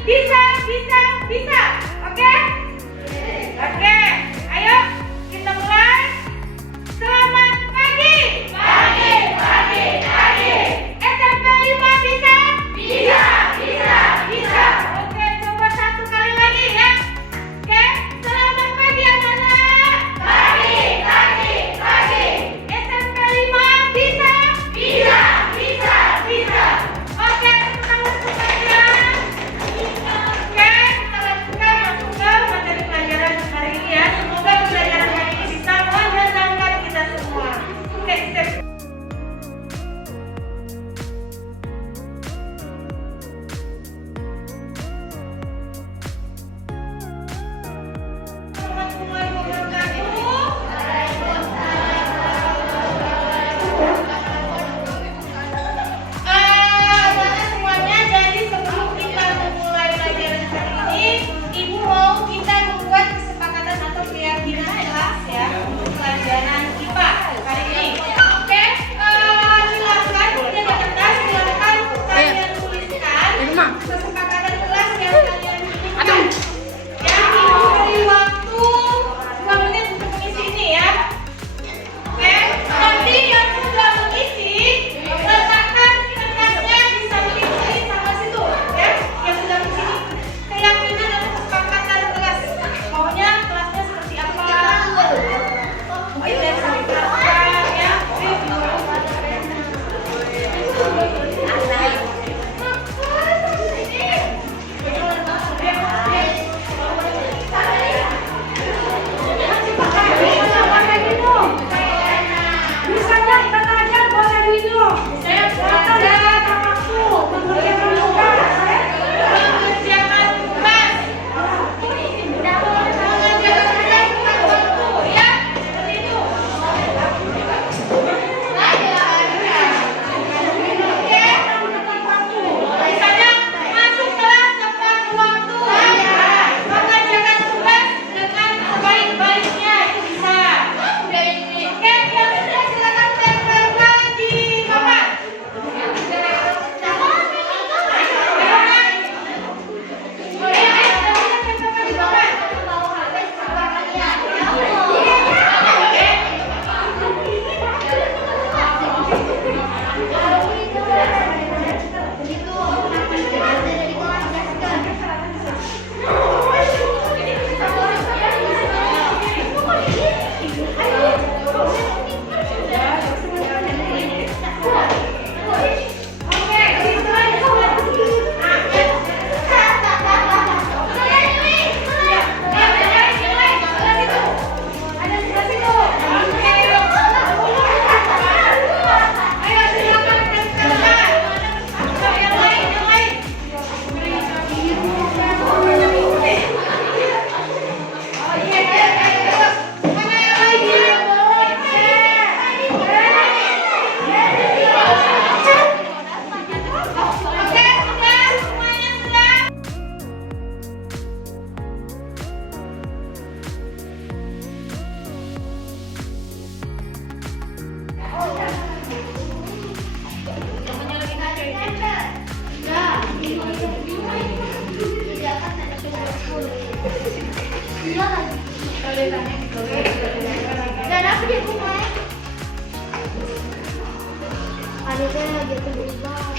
Bisa, bisa, bisa. Oke? Oke. Ayo kita mulai. Selamat pagi. Pagi, pagi, pagi. SMP 5 bisa? Bisa, bisa, bisa. Oke, coba satu kali lagi ya. Oke, selamat pagi anak-anak. Pagi, pagi, pagi. SMP 5 bisa? Bisa, bisa, bisa. Oke, tangan semuanya. Oke, kita lanjutkan masuk ke materi pelajaran hari ini ya. Semoga pelajaran hari ini bisa menyenangkan kita semua. Oke, step. Dan aku di rumah. Adiknya lagi berubah.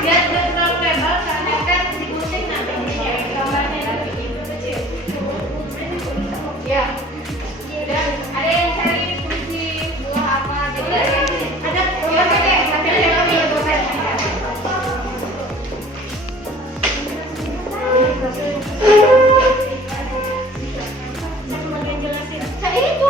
Lihat terlalu lebar karena kan di gunting nanti gambarnya lagi kecil. Ya. Dan ada yang cari kunci buah apa gitu. Ada ya pakai materi kami ya dosen. Saya mau jelasin. Saya itu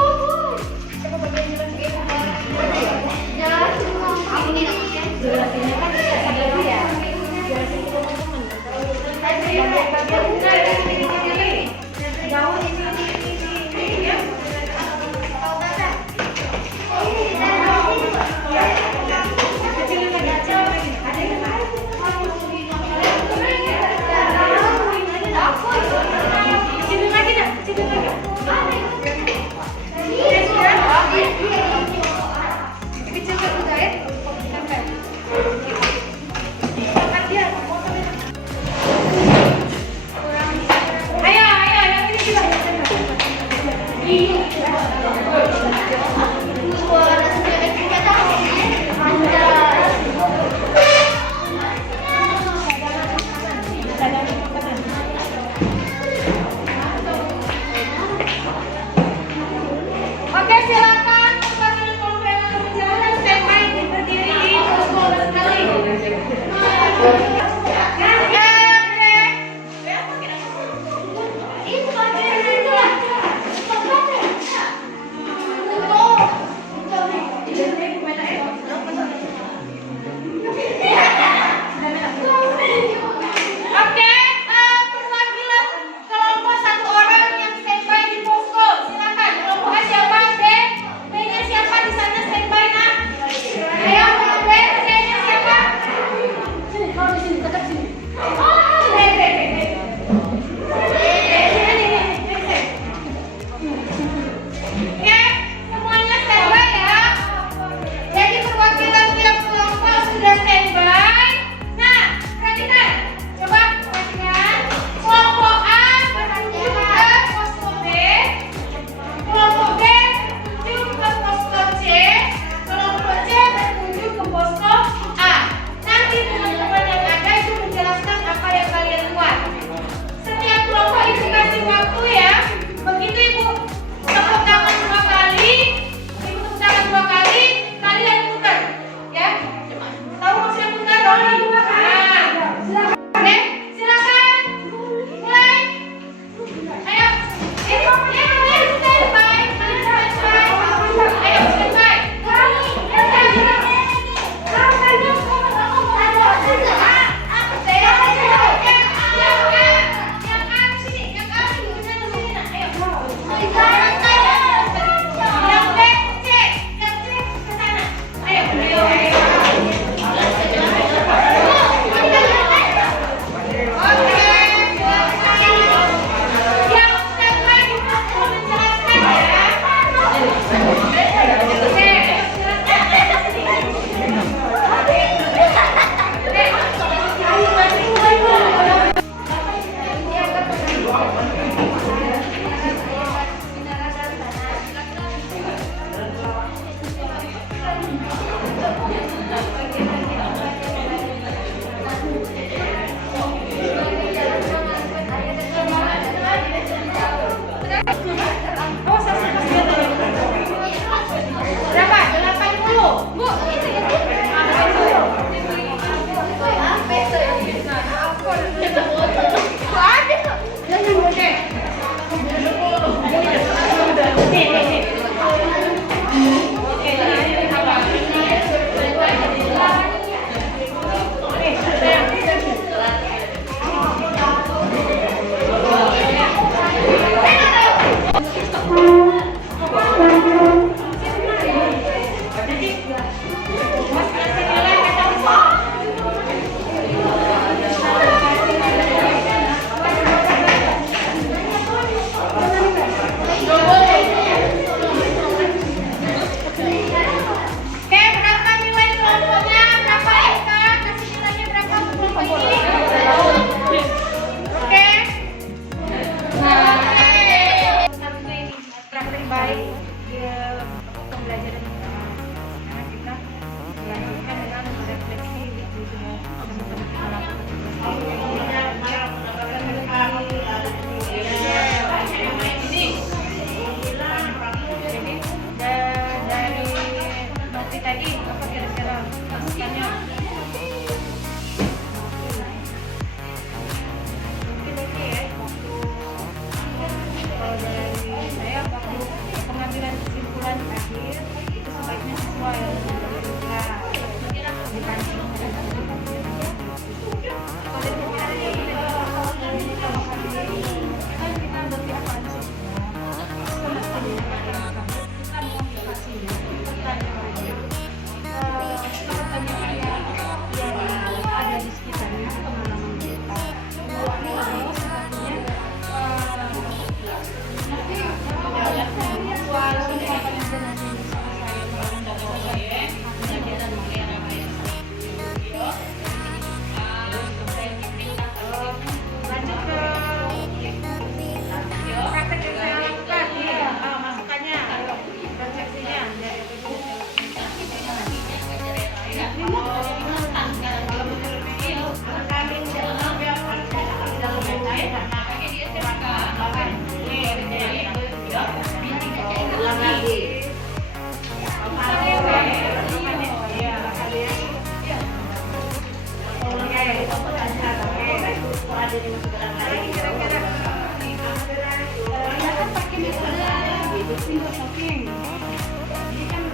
Oke, silakan perwakilan kelompok yang akan berjalan standby berdiri di posko sekali. Oke, perwakilan kelompok satu orang yang standby di posko. Silakan. Kelompok A siapa? D. D-nya siapa di sana standby nak? Ayo, D. C-nya siapa? Kalau di sini dekat sini. Oh, D. Oke, semuanya standby ya. Jadi perwakilan tiap kelompok sudah standby. Nah, perhatikan. Coba perhatikan. Kelompok A menuju ke posko B. Kelompok B menuju ke posko C. Kelompok C menuju ke posko A. Nanti teman-teman yang ada itu menjelaskan apa yang kalian buat. Setiap kelompok itu kasih waktu ya. Begitu ibu tepuk tangan 2 kali, ibu tepuk tangan 2 kali, kalian putar, ya. Tahu maksudnya putar? Nah, oke, silakan. Mulai. Ayo. Standby. Ayo standby. Berapa? 80. Bu, pengambilan kesimpulan terakhir itu window shopping. Jadi kan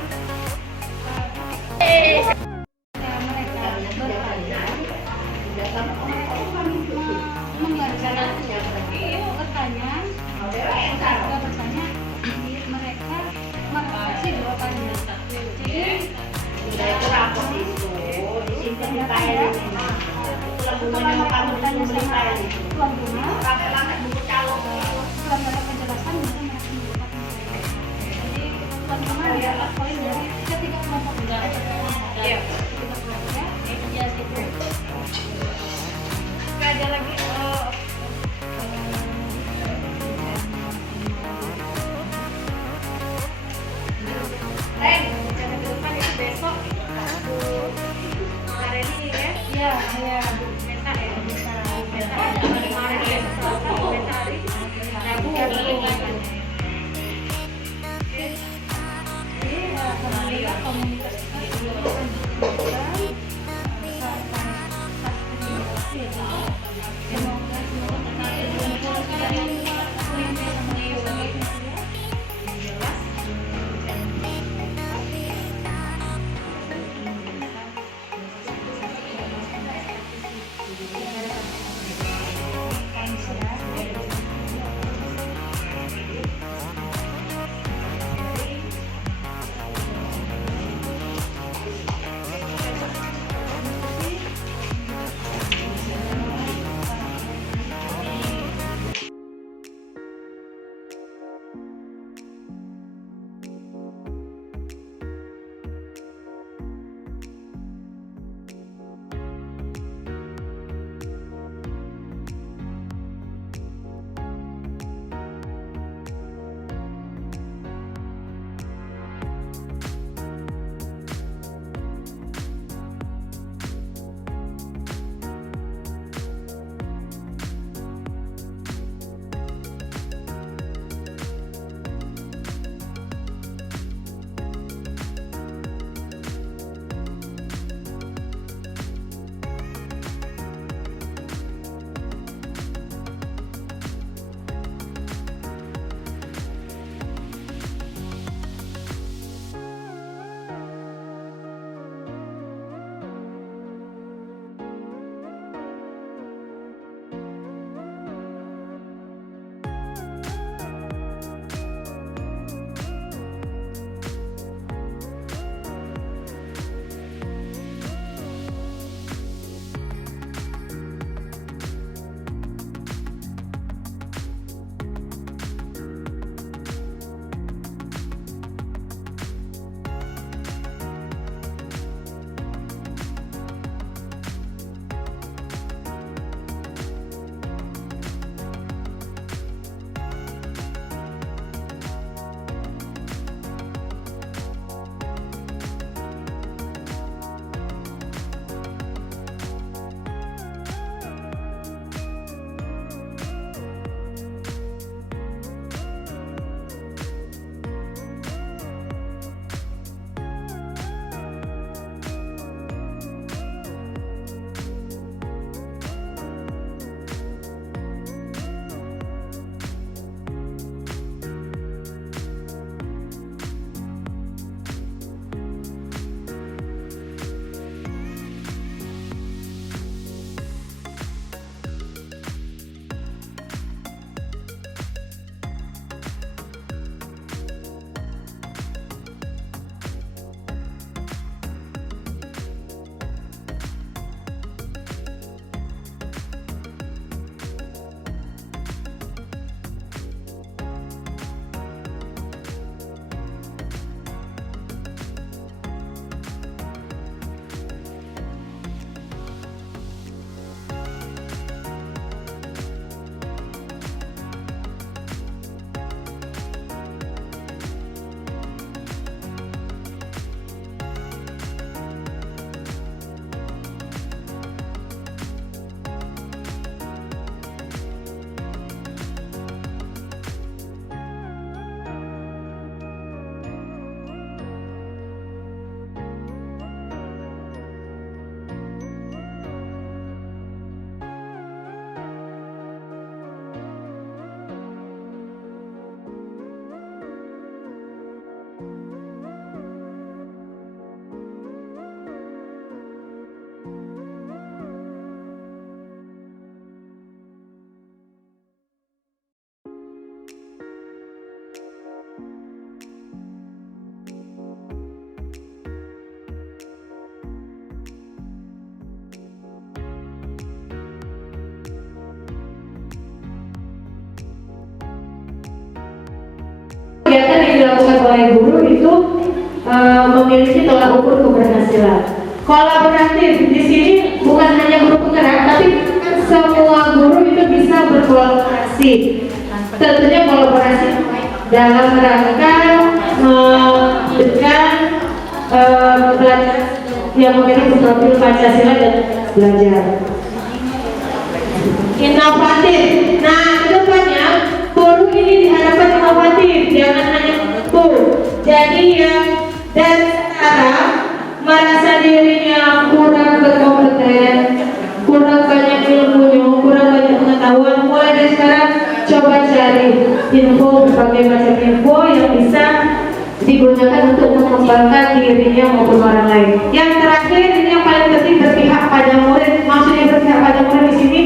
mereka bertanya mereka kasih jawabannya. Jadi disimpan di file ini. Setelah kamu tanya sama tuan rumah, setelah dapat penjelasan, mereka menggunakan file. Jadi tuan rumah dia poin dari ketiga kelompok ya. Ketiga kelompok ya, gitu. Nggak ada lagi. Jangan lupa itu besok hari ini ya. Iya, saya minta ya, minta kemarin besok Selasa, minta hari Rabu ya belum. Jadi alhamdulillah komunitas kita akan oleh guru itu memiliki tolak ukur keberhasilan. Kolaboratif di sini bukan hanya guru penggerak, tapi semua guru itu bisa berkolaborasi. Tentunya kolaborasi dalam rangka memberikan pelajar yang memiliki profil Pancasila dan belajar. Inovatif. Nah, kedepannya guru ini diharapkan inovatif, jangan hanya itu. Jadi yang dari sekarang merasa dirinya kurang berkompeten, kurang banyak ilmunya, kurang banyak pengetahuan, mulai dari sekarang coba cari info, berbagai macam info yang bisa digunakan untuk mengembangkan dirinya maupun orang lain. Yang terakhir, ini yang paling penting, berpihak pada murid. Maksudnya berpihak pada murid di sini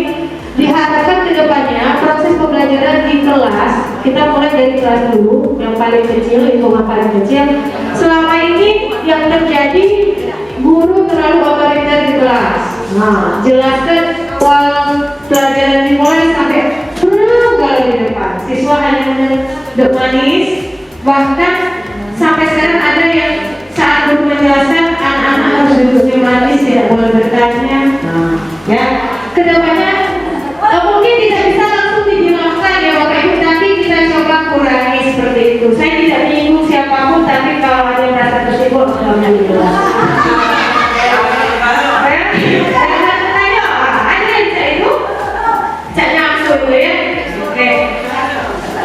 diharapkan kedepannya proses pembelajaran di kelas, kita mulai dari kelas dulu, yang paling kecil, lingkungan paling kecil. Selama ini yang terjadi, guru terlalu otoriter di kelas. Nah, jelaskan awal pelajaran dimulai sampai kali di depan. Siswa hanya menunduk manis, bahkan sampai sekarang ada yang saat guru menjelaskan anak-anak harus duduk manis, tidak boleh bertanya. Nah, ya, kedepannya mungkin tidak bisa langsung dijelaskan ya Bapak Ibu, tapi kita coba kurangi seperti itu. Saya tidak menyinggung siapapun, tapi kalau ada yang merasa tersinggung, alhamdulillah.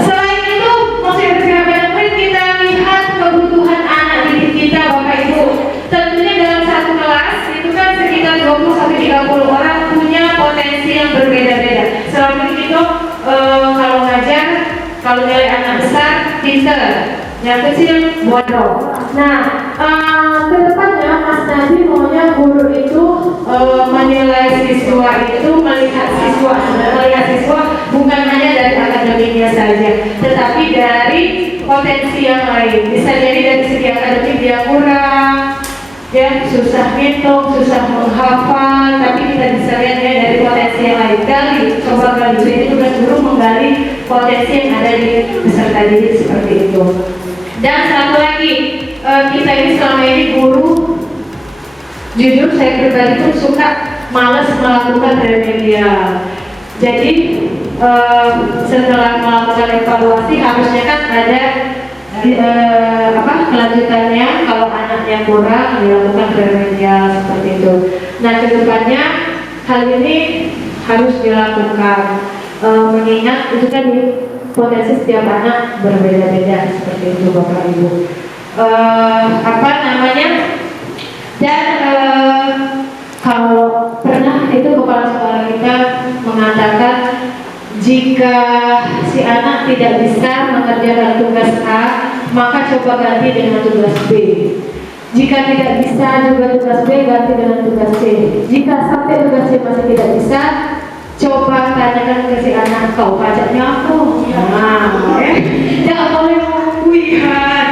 Selain itu, maksudnya berpihak pada murid, kita lihat kebutuhan anak didik kita Bapak Ibu. Tentunya dalam satu kelas itu kan sekitar 20-30 orang punya potensi yang berbeda-beda. Selama ini itu kalau ngajar, kalau nilai anak besar pinter, yang kecil bodoh. Nah, kedepannya Mas Nadi maunya guru itu menilai siswa itu melihat siswa bukan hanya dari akademiknya saja, tetapi dari potensi yang lain. Bisa jadi dari segi akademik dia kurang, dia susah ngitung, susah menghafal, tapi kita bisa lihat ya dari potensi yang lain. Coba gali, jadi tugas guru menggali potensi yang ada di peserta didik seperti itu. Dan satu lagi, kita ini selama ini guru, jujur saya pribadi pun suka malas melakukan remedial. Jadi setelah melakukan evaluasi harusnya kan ada kelanjutannya. Kalau anaknya kurang dilakukan remedial seperti itu. Nah, kedepannya hal ini harus dilakukan, mengingat itu kan potensi setiap anak berbeda-beda seperti itu Bapak Ibu. Dan kalau pernah itu kepala sekolah kita mengatakan, jika si anak tidak bisa mengerjakan tugas A, maka coba ganti dengan tugas B. Jika tidak bisa juga tugas B, ganti dengan tugas C. Jika sampai tugas C masih tidak bisa, coba tanyakan ke si anak, kau pajaknya apa? Nah, jangan boleh menguihan.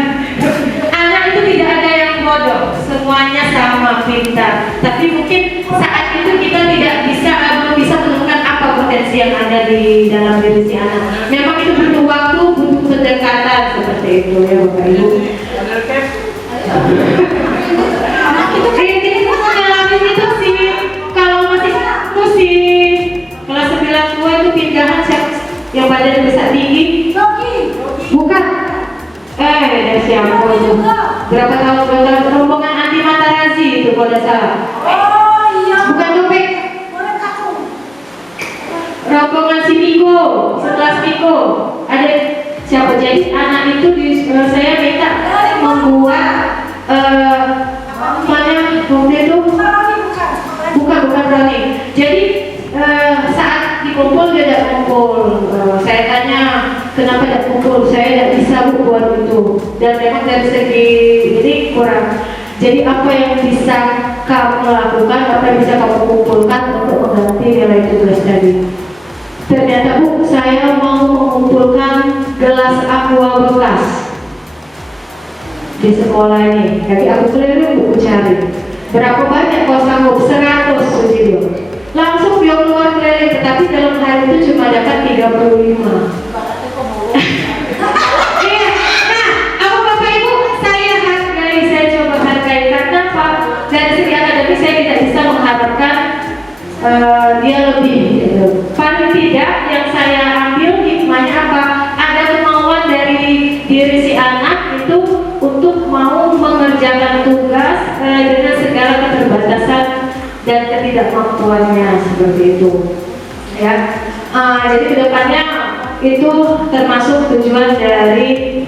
Anak itu tidak ada yang bodoh, semuanya sama pintar. Tapi mungkin saat itu kita tidak belum bisa menemukan apa potensi yang ada di dalam diri si anak. Memang itu butuh waktu, butuh pendekatan seperti itu ya Bapak Ibu. Kita mengalami itu sih, kalau masih kelas 9 itu pindahan yang badan besar tinggi. Bukan. Siapa itu? Berapa tahun rombongan anti Matarazzi itu kalau tidak salah. Oh iya. Bukan Topik. Rombongan si Miko, sekelas Miko. Ada siapa? Jadi anak itu saya minta membuat waktu itu bukan Roni. Jadi saat dikumpul dia tidak kumpul. Saya tanya kenapa tidak kumpul, saya tidak bisa buat itu. Dan memang dari segi ini kurang. Jadi apa yang bisa kamu lakukan, apa yang bisa kamu kumpulkan untuk mengganti nilai tugas tadi. Ternyata Bu, saya mau mengumpulkan gelas aqua bekas di sekolah ini. Jadi aku keliling buku cari berapa banyak kau sanggup, 100 video. Langsung dia keluar keliling, tetapi dalam hari itu cuma dapat 35. Iya, nah, apa Bapak Ibu dia lebih gitu. Paling tidak yang saya ambil hikmahnya apa? Ada kemauan dari diri si anak itu untuk mau mengerjakan tugas dengan segala keterbatasan dan ketidakmampuannya seperti itu. Ya, jadi kedepannya itu termasuk tujuan dari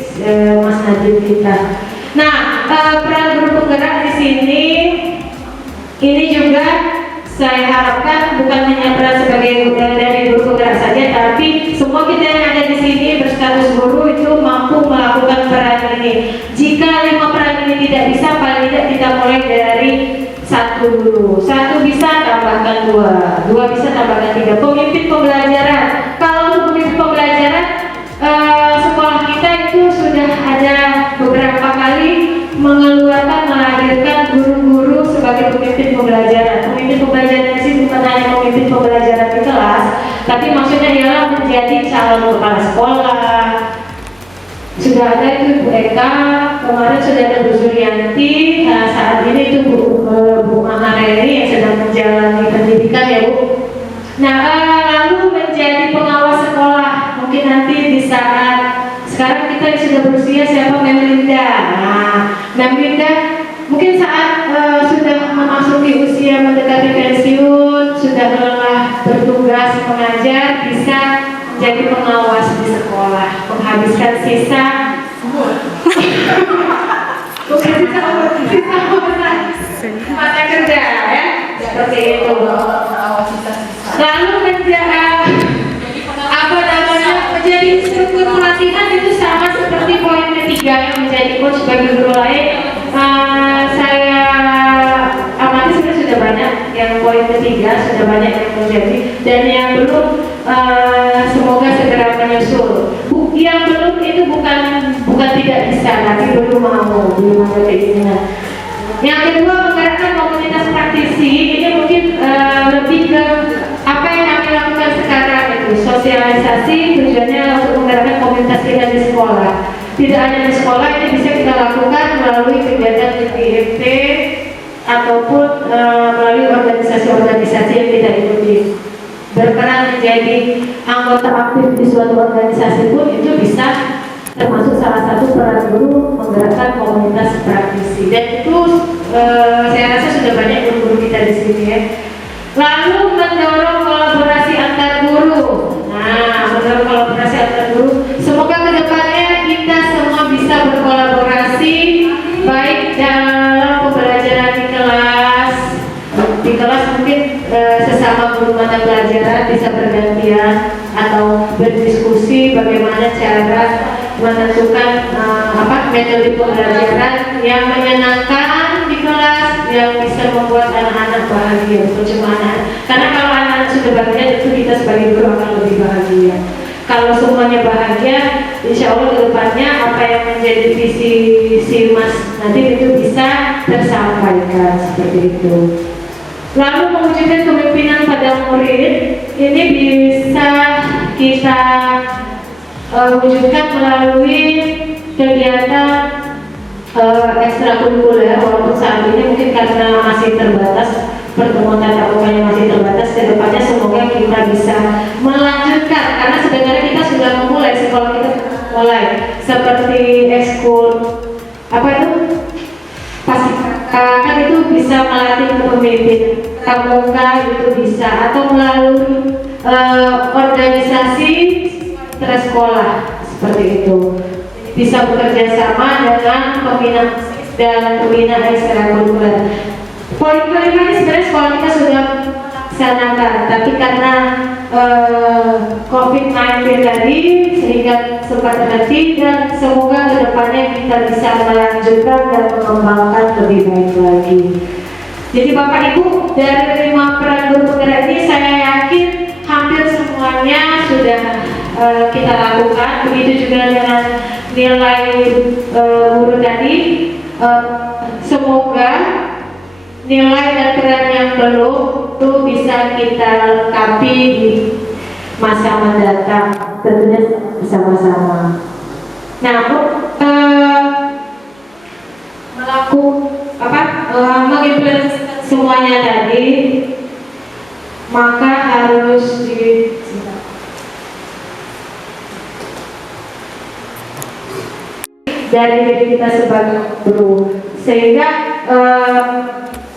Mas Nadiem kita. Nah, peran guru penggerak di sini ini juga saya harapkan bukan hanya peran sebagai dari guru penggerak saja, tapi semua kita yang ada di sini berstatus guru itu mampu melakukan peran ini. Jika 5 peran ini tidak bisa, paling tidak kita mulai dari 1 dulu. 1 bisa tambahkan 2, 2 bisa tambahkan 3. Pemimpin pembelajaran. Kalau pemimpin pembelajaran, sekolah kita itu sudah ada beberapa kali melahirkan guru-guru sebagai pemimpin pembelajaran. Pemimpin pembelajaran di sini bukan hanya pemimpin pembelajaran di kelas, tapi maksudnya ialah menjadi calon kepala sekolah. Sudah ada itu Bu Eka, kemarin sudah ada Bu Suryanti, saat ini itu Bu Mahareni yang sedang menjalani pendidikan ya Bu. Nah, lalu menjadi pengawas sekolah, mungkin nanti di saat sekarang kita sudah berusia siapa Memelinda. Nah, Memelinda mungkin saat sudah memasuki usia mendekati pensiun, sudah lelah bertugas mengajar, bisa jadi pengawas di sekolah, menghabiskan sisa masa kerja ya, seperti itu. Lalu menjadi instruktur pelatihan itu sama seperti poin ketiga yang menjadi coach bagi guru lain. Saya amati sebenarnya sudah banyak yang poin ketiga, sudah banyak yang menjadi, dan yang belum semoga segera menyusul. Yang belum itu bukan tidak bisa, tapi belum ada keinginan. Yang kedua, menggerakkan komunitas praktisi. Ini mungkin lebih ke apa yang kami lakukan sekarang itu sosialisasi, tujuannya untuk menggerakkan komunitas kita di sekolah. Tidak hanya di sekolah, ini bisa kita lakukan melalui kegiatan IPMT ataupun melalui organisasi-organisasi yang kita ikuti. Berperan menjadi anggota aktif di suatu organisasi pun itu bisa termasuk salah satu peran guru menggerakkan komunitas praktisi. Dan itu saya rasa sudah banyak guru-guru kita di sini ya. Lalu mendorong kolaborasi antar guru. Nah, mendorong kolaborasi antar guru. Semoga kedepannya kita semua bisa berkolaborasi baik dalam pembelajaran di kelas. Di kelas mungkin sesama guru mata pelajaran bisa bergantian atau berdiskusi bagaimana cara menentukan metode pembelajaran yang menyenangkan di kelas, yang bisa membuat anak-anak bahagia. Cuma karena kalau anak-anak sudah bahagia, tentu kita sebagai guru akan lebih bahagia. Kalau semuanya bahagia, insya Allah kedepannya apa yang menjadi visi si Mas nanti itu bisa tersampaikan seperti itu. Lalu mewujudkan kepemimpinan pada murid ini bisa kita wujudkan melalui kegiatan ekstrakurikuler, walaupun saat ini mungkin karena masih terbatas, pertemuan tatap mukanya masih terbatas. Kedepannya semoga kita bisa melanjutkan, karena sebenarnya kita sudah memulai, sekolah kita mulai seperti ekskul kan itu bisa melatih kepemimpinan pramuka, itu bisa, atau melalui organisasi sekolah seperti itu bisa bekerja sama dengan pembina ekstrakurikuler. Poin kelima ini sebenarnya sekolah kita sudah laksanakan, tapi karena COVID-19 tadi sehingga sempat terhenti, dan semoga kedepannya kita bisa melanjutkan dan mengembangkan lebih baik lagi. Jadi Bapak Ibu, dari 5 peran guru penggerak ini saya yakin hampir semuanya sudah kita lakukan. Begitu juga dengan nilai guru tadi. Semoga nilai dan peran yang belum itu bisa kita lengkapi di masa mendatang, tentunya bersama-sama. Nah, mengimplementasikan semuanya tadi, maka harus dari diri kita sebagai guru, sehingga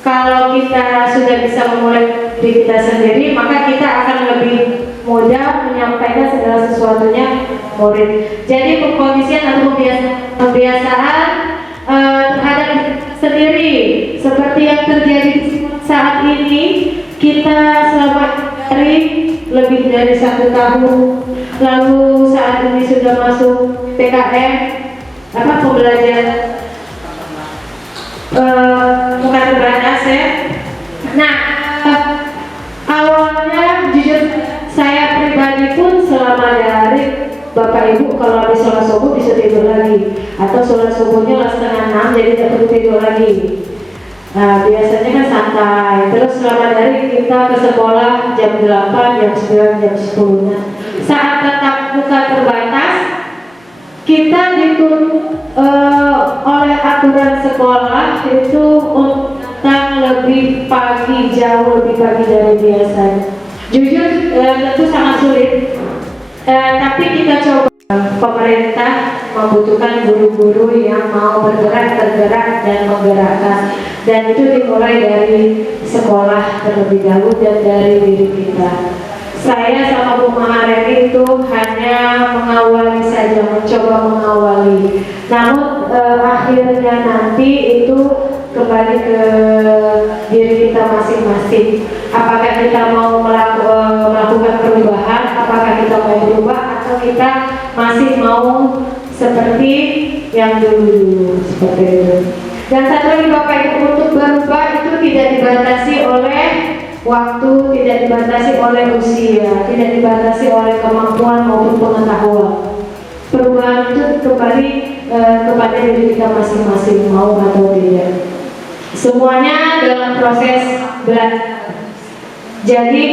kalau kita sudah bisa memulai diri kita sendiri, maka kita akan lebih mudah menyampaikan segala sesuatunya murid. Jadi pengkondisian atau pembiasaan terhadap diri sendiri seperti yang terjadi saat ini. Kita selama hari lebih dari 1 tahun, lalu saat ini sudah masuk PKM, pembelajaran muka terbatas ya. Nah, awalnya jujur saya pribadi pun selama dari Bapak Ibu kalau habis sholat subuh bisa tidur lagi, atau sholat subuhnya setengah 6 jadi tidak perlu tidur lagi. Nah, biasanya kan santai. Terus selama dari kita ke sekolah jam 8, jam 9, jam 10. Saat tatap muka terbatas, kita dituntut oleh aturan sekolah itu untuk lebih pagi, jauh lebih pagi dari biasanya. Jujur tentu sangat sulit, tapi kita coba. Pemerintah membutuhkan guru-guru yang mau bergerak, tergerak, dan menggerakkan, dan itu dimulai dari sekolah terlebih dahulu dan dari diri kita. Saya sama Bu Maharani itu hanya mengawali saja, mencoba mengawali. Namun akhirnya nanti itu kembali ke diri kita masing-masing. Apakah kita mau melakukan perubahan, apakah kita mau berubah, atau kita masih mau seperti yang dulu seperti itu. Dan satu lagi Bapak Ibu, untuk berubah itu tidak dibatasi oleh waktu, tidak dibatasi oleh usia, tidak dibatasi oleh kemampuan maupun pengetahuan. Perubahan itu kembali kepada diri kita masing-masing, mau atau tidak. Semuanya dalam proses belajar. Jadi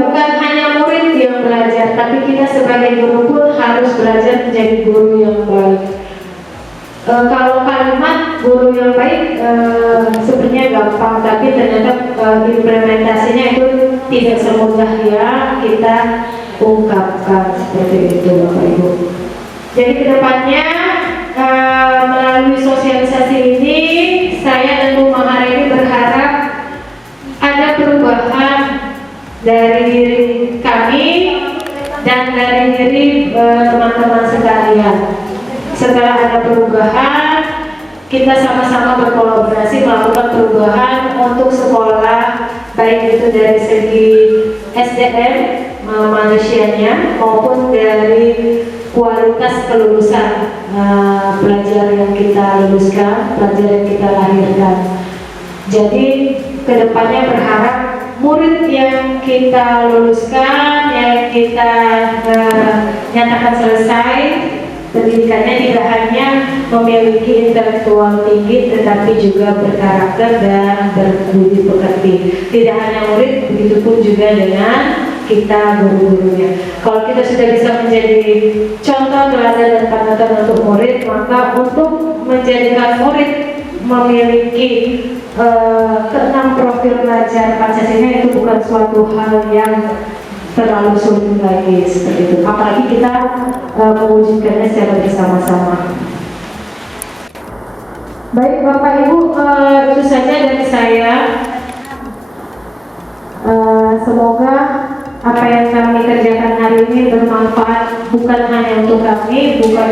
bukan hanya murid yang belajar, tapi kita sebagai guru pun harus belajar menjadi guru yang baik. Kalau kalimat guru yang baik sebenarnya gampang, tapi ternyata implementasinya itu tidak semudah yang kita ungkapkan seperti itu, Bapak Ibu. Jadi kedepannya melalui sosialisasi ini, saya dan Bu Maharani berharap ada perubahan dari diri kami dan dari diri teman-teman sekalian. Setelah ada perubahan, kita sama-sama berkolaborasi melakukan perubahan untuk sekolah, baik itu dari segi SDM manusianya maupun dari kualitas kelulusan pelajar yang kita luluskan, pelajar yang kita lahirkan. Jadi kedepannya berharap murid yang kita luluskan, yang kita nyatakan selesai pendidikannya, tidak hanya memiliki intelektual tinggi, tetapi juga berkarakter dan berbudi pekerti. Tidak hanya murid, begitu pun juga dengan kita guru-gurunya. Kalau kita sudah bisa menjadi contoh teladan dan panutan untuk murid, maka untuk menjadikan murid memiliki keenam profil pelajar Pancasila itu bukan suatu hal yang terlalu sulit lagi seperti itu. Apalagi kita mewujudkannya secara bersama-sama. Baik Bapak Ibu, itu saja dari saya. Semoga apa yang kami kerjakan hari ini bermanfaat bukan hanya untuk kami, bukan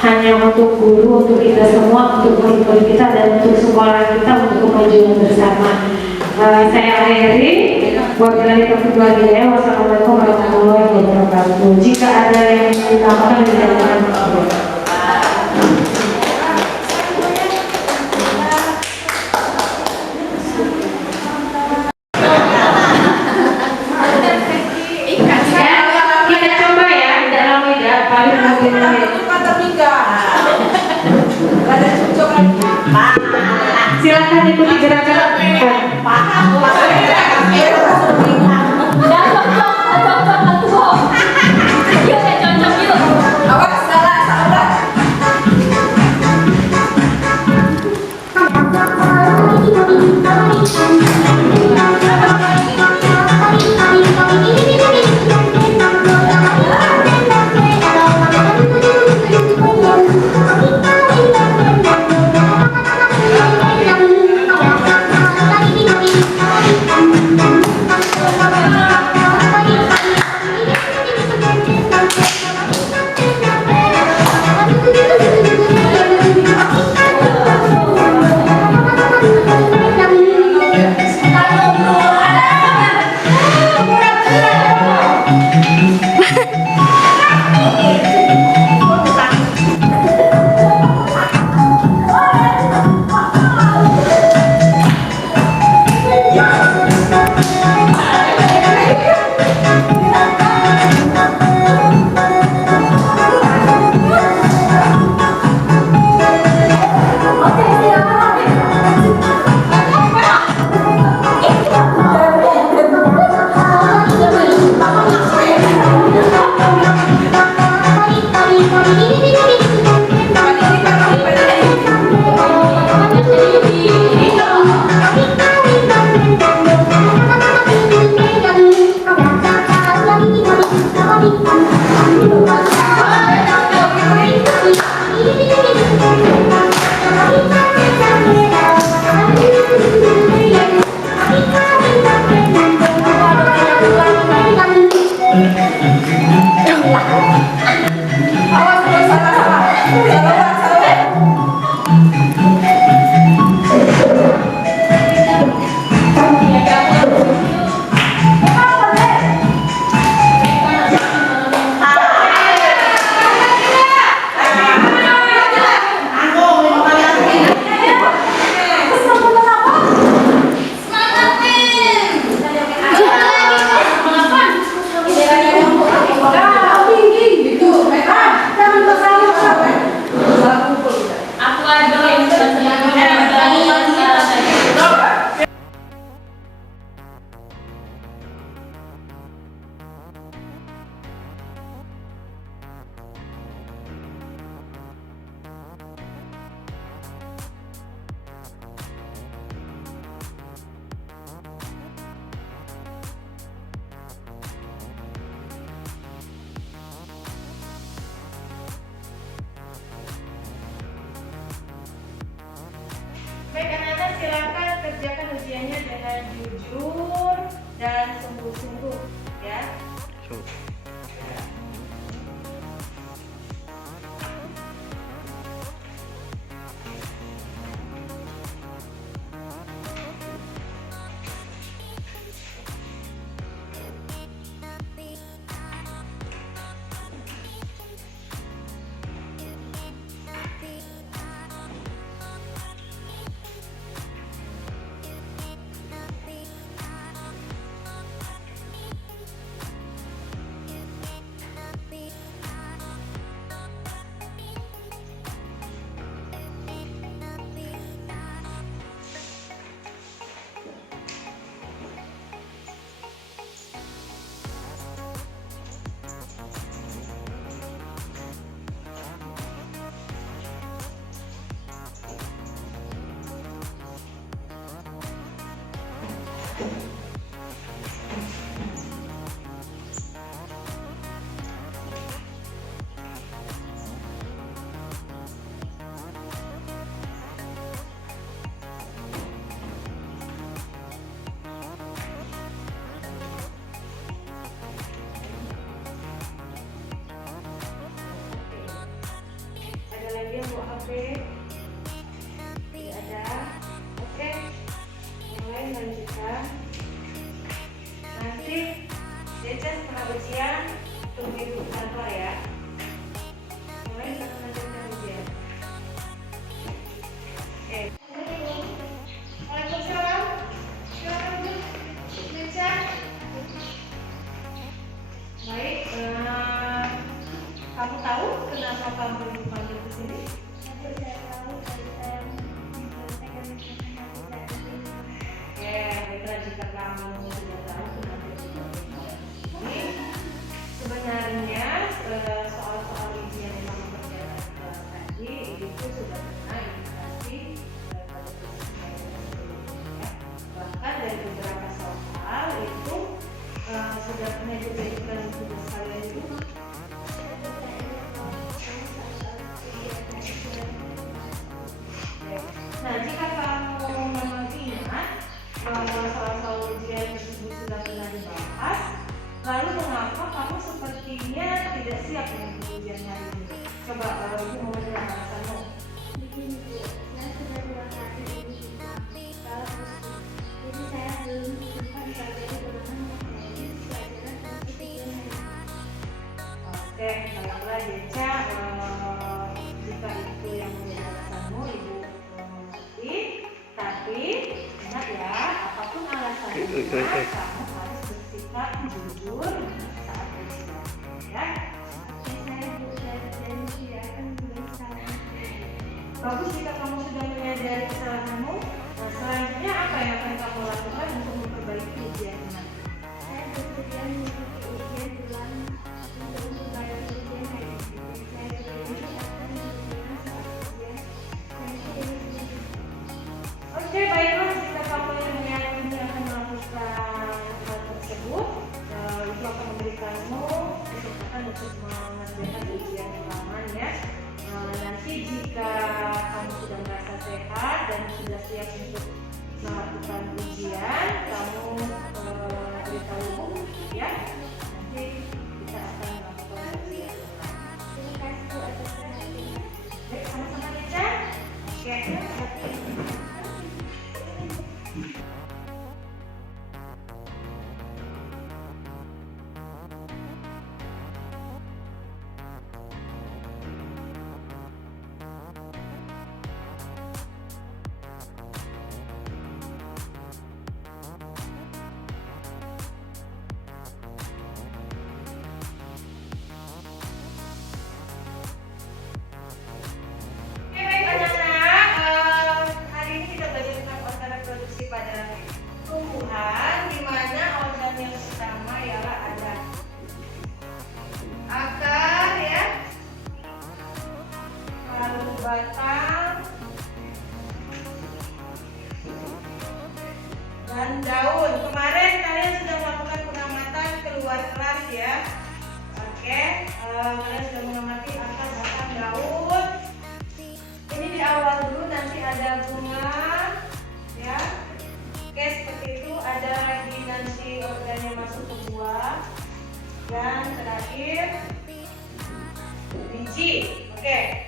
hanya untuk guru, untuk kita semua, untuk murid-murid kita dan untuk sekolah kita, untuk kemajuan bersama. Saya akhiri. Wassalamualaikum warahmatullahi wabarakatuh. Jika ada yang ditambahkan, ditanyakan. Silakan ikuti gerakan. Thank you. silakan kerjakan ujiannya dengan jujur dan sungguh-sungguh ya. Ada lagi yang bawa HP? Tidak ada. Oke, yang lain lanjutkan. Nanti Deca setelah ujian tunggu di kantor ya. Yang lain akan lanjutkan ujian. Oke. Waalaikumsalam. Silakan Bu. Deca. Baik. Kamu tahu kenapa kamu dipanggil ke sini? Ya, baiklah jika kamu sudah tahu kenapa dipanggil ini. Sebenarnya soal-soal ujian yang kamu kerjakan tadi itu sudah pernah indikasi pada posisinya sebelumnya. Bahkan dari beberapa soal itu sudah pernah dijadikan tugas kalian di rumah. Nah, jika kamu memang ingat bahwa soal-soal ujian tersebut sudah pernah dibahas, lalu mengapa kamu sepertinya tidak siap untuk ujian hari ini? Coba Ibu mau menjelaskan alasanmu. Begini Bu, saya sudah 2 kali ujian jadi saya belum sempat belajar ulangan materi pelajaran untuk ujian hari ini. Oke, baiklah Deca, jika itu yang menjadi alasanmu, Ibu mengerti. Tapi ingat ya, apapun alasannya, kamu harus bersikap jujur saat ujian, ya. Saya sudah janji tidak akan mengulangi kesalahan. Bagus jika kamu sudah menyadari kesalahanmu. Nah, selanjutnya apa yang akan kamu lakukan untuk memperbaiki ujian nanti? Saya bersedia mengikuti ujian ulang untuk memperbaiki ujian hari ini. Saya berjanji akan menerima soal ujian nanti dengan sendiri. Oke, baiklah jika kamu yang meyakini akan melakukan hal tersebut, itu akan memberikanmu kesempatan untuk mengerjakan ujian yang aman ya. Nanti jika kamu sudah merasa sehat dan sudah siap untuk melakukan ujian, kamu beritahu Ibu ya. Nanti kita akan melakukan ujian. Terima kasih Bu atas perhatiannya. Baik, sama-sama Deca. Oke, hati. Oke, baik anak-anak, hari ini kita belajar tentang organ reproduksi pada tumbuhan, di mana organ yang pertama ialah ada akar ya, lalu batang dan daun. Kemarin kalian sudah melakukan pengamatan keluar kelas ya. Oke, kalian sudah mengamati akar, batang, daun. Ini di awal dulu, nanti ada bunga airnya masuk ke buah. Dan terakhir biji. Oke.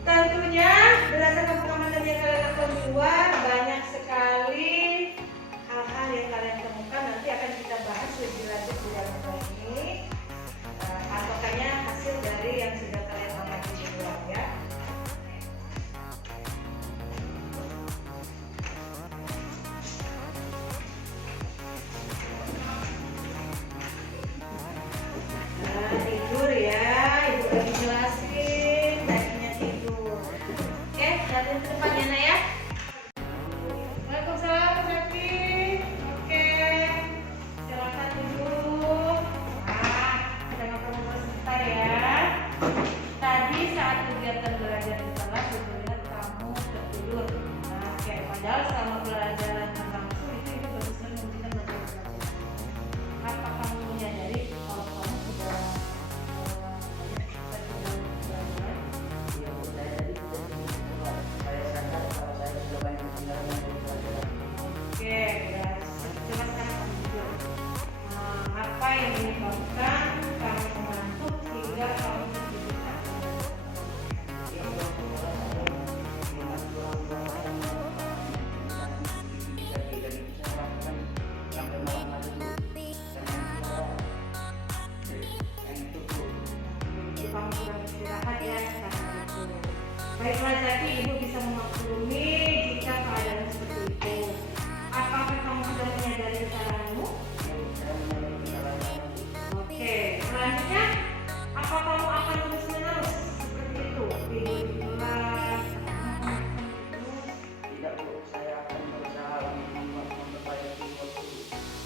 Tentunya berdasarkan pengamatan yang kalian lakukan di luar, banyak sekali hal-hal yang kalian temukan. Nanti akan kita bahas lebih lanjut di dalam video ini. Patokannya hasil dari yang sudah kalian amati di luar ya. Tidur ya, ibu lagi jelasin, tadinya tidur. Oke, lihatin ke depannya Nak ya. Waalaikumsalam Mas Zaki. Oke, silakan duduk. Udah ngobrol sebentar ya. Tadi saat kegiatan belajar di kelas, ibu lihat kamu tertidur. Oke, padahal selama pelajaran langsung itu ibu baru sekali memberikan pelajaran. Apa kamu menyadari kalau kamu sudah apa yang menyebabkan kamu mengantuk hingga kamu tidur? Kamu kurang istirahat ya karena itu. Baiklah, jadi ibu bisa memaklumi jika keadaan seperti itu. Apakah kamu sudah menyadari kesalahanmu? Oke, selanjutnya apa kamu akan terus menerus seperti itu? Tidur di kelas? Tidak, Bu. Saya akan berusaha memperbaiki waktu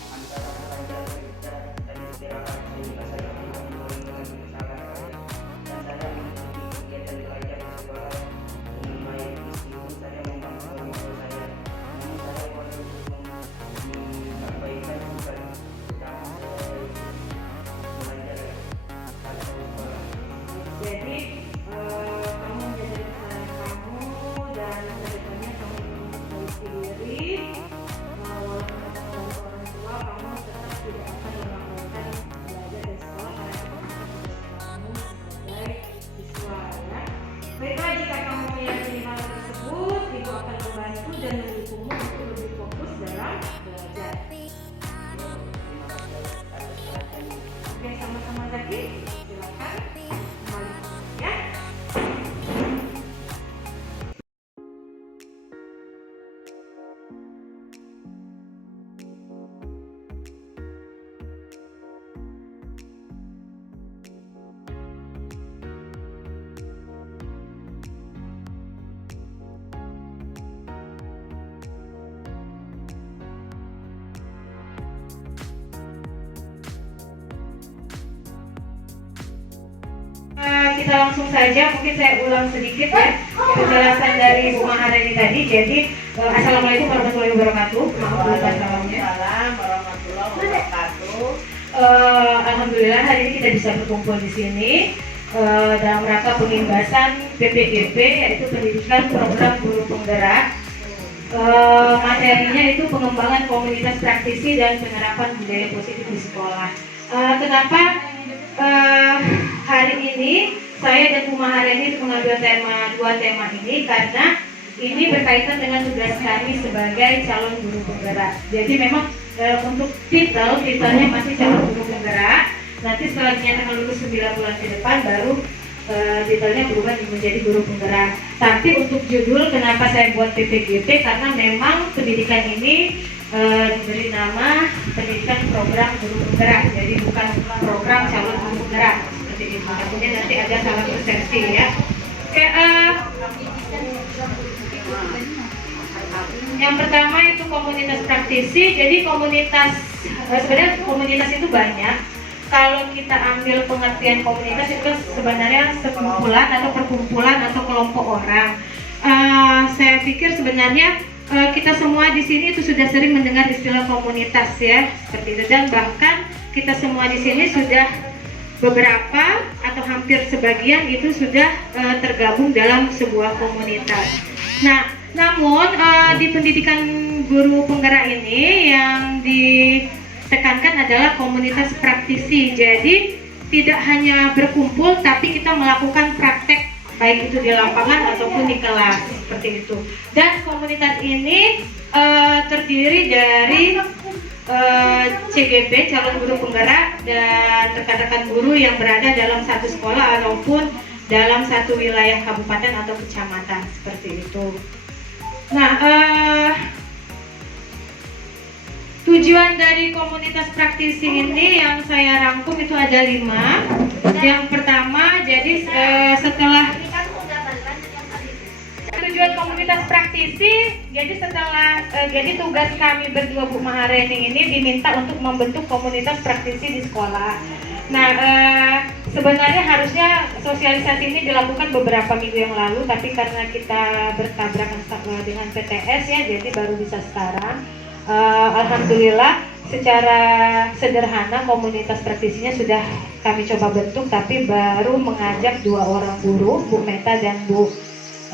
antara belajar kerja dan istirahat sehingga saya tidak mengulangi dengan kesalahan saya. Dan saya mengikuti kegiatan belajar di sekolah dengan baik meskipun saya membantu orang tua saya. Namun saya perlu mengabaikan tugas utama saya belajar atau sekolah. Jadi kamu menjadi kesalahan kamu dan kedepannya kamu ingin memperbaiki diri. Walaupun kamu membantu orang tua, kamu tetap tidak akan mengabaikan belajar di sekolah karena itu bukan tugas kamu sebagai siswa ya. Baiklah, jika kamu meyakini hal tersebut, ibu akan membantu dan mendukungmu untuk lebih fokus dalam belajar. Oke, sama-sama Zaki. Silakan kembali ya. Kita langsung saja, mungkin saya ulang sedikit ya penjelasan dari Bu Maharani tadi. Jadi Assalamualaikum warahmatullahi wabarakatuh. Maaf lupa salamnya. Waalaikumsalam warahmatullahi wabarakatuh. Alhamdulillah hari ini kita bisa berkumpul di sini dalam rangka pengimbasan PPGP, yaitu pendidikan program guru penggerak. Materinya itu pengembangan komunitas praktisi dan penerapan budaya positif di sekolah. Kenapa hari ini saya dan Bu Maharani mengambil dua tema ini? Karena ini berkaitan dengan tugas kami sebagai calon guru penggerak. Jadi memang untuk titelnya masih calon guru penggerak. Nanti setelah dinyatakan lulus 9 bulan ke depan baru titelnya berubah menjadi guru penggerak. Tapi untuk judul kenapa saya buat PPGP, karena memang pendidikan ini diberi nama pendidikan program guru penggerak. Jadi bukan program calon guru penggerak seperti itu. Takutnya nanti ada salah persepsi ya. Oke, yang pertama itu komunitas praktisi. Jadi sebenarnya komunitas itu banyak. Kalau kita ambil pengertian komunitas itu sebenarnya sekumpulan atau perkumpulan atau kelompok orang. Saya pikir sebenarnya kita semua di sini itu sudah sering mendengar istilah komunitas ya, seperti itu. Dan bahkan kita semua di sini sudah beberapa atau hampir sebagian itu sudah tergabung dalam sebuah komunitas. Nah, namun di pendidikan guru penggerak ini yang tekankan adalah komunitas praktisi. Jadi tidak hanya berkumpul, tapi kita melakukan praktek baik itu di lapangan ataupun di kelas seperti itu. Dan komunitas ini terdiri dari CGP, calon guru penggerak, dan rekan-rekan guru yang berada dalam satu sekolah ataupun dalam satu wilayah kabupaten atau kecamatan seperti itu. Nah, tujuan dari komunitas praktisi ini yang saya rangkum itu ada 5. Yang pertama, jadi setelah tujuan komunitas praktisi, jadi jadi tugas kami berdua Bu Maharani ini diminta untuk membentuk komunitas praktisi di sekolah. Nah, sebenarnya harusnya sosialisasi ini dilakukan beberapa minggu yang lalu, tapi karena kita bertabrakan dengan PTS ya, jadi baru bisa sekarang. Alhamdulillah secara sederhana komunitas praktisinya sudah kami coba bentuk, tapi baru mengajak 2 orang guru, Bu Meta dan Bu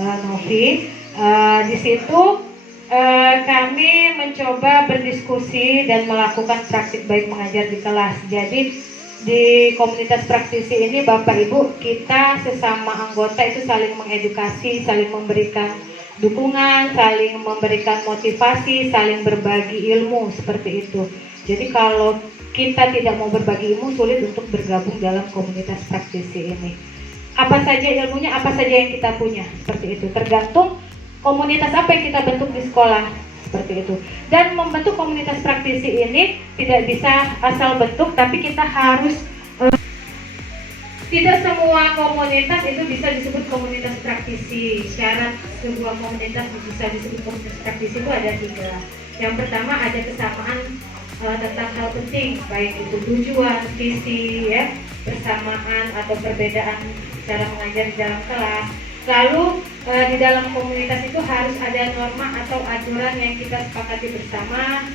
Novi. Di situ kami mencoba berdiskusi dan melakukan praktik baik mengajar di kelas. Jadi di komunitas praktisi ini Bapak Ibu, kita sesama anggota itu saling mengedukasi, saling memberikan dukungan, saling memberikan motivasi, saling berbagi ilmu seperti itu. Jadi kalau kita tidak mau berbagi ilmu, sulit untuk bergabung dalam komunitas praktisi ini. Apa saja ilmunya, apa saja yang kita punya, seperti itu. Tergantung komunitas apa yang kita bentuk di sekolah, seperti itu. Dan membentuk komunitas praktisi ini tidak bisa asal bentuk, tapi kita harus tidak semua komunitas itu bisa disebut komunitas praktisi. Syarat sebuah komunitas bisa disebut komunitas praktisi itu ada 3. Yang pertama ada kesamaan tentang hal penting, baik itu tujuan, visi, ya, persamaan atau perbedaan cara mengajar di dalam kelas. Lalu di dalam komunitas itu harus ada norma atau aturan yang kita sepakati bersama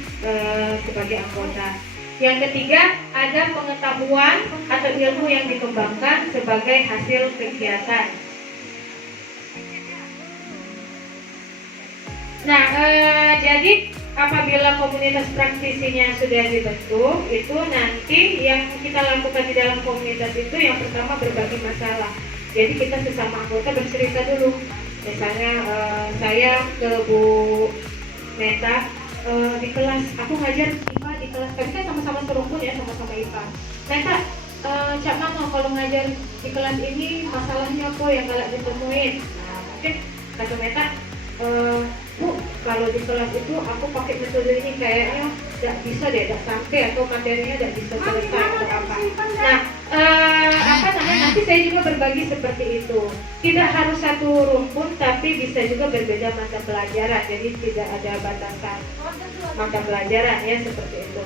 sebagai anggota. Yang ketiga, ada pengetahuan atau ilmu yang dikembangkan sebagai hasil kegiatan. Nah, jadi apabila komunitas praktisinya sudah dibentuk, itu nanti yang kita lakukan di dalam komunitas itu yang pertama berbagi masalah. Jadi kita sesama anggota bercerita dulu. Misalnya saya ke Bu Meta, di kelas, aku ngajar IPA di kelas, tapi kan sama-sama serumpun ya, sama-sama IPA. Meta, Cak Mama kalau ngajar di kelas ini masalahnya apa yang galak ditemuin? Nah, mungkin kata Meta, Bu, kalau di kelas itu aku pakai metode ini kayaknya tidak bisa deh, tidak sampai atau materinya tidak bisa selesai atau apa. Nah, nanti saya juga berbagi seperti itu. Tidak harus satu rumpun, tapi bisa juga berbeda mata pelajaran. Jadi tidak ada batasan mata pelajaran ya, seperti itu.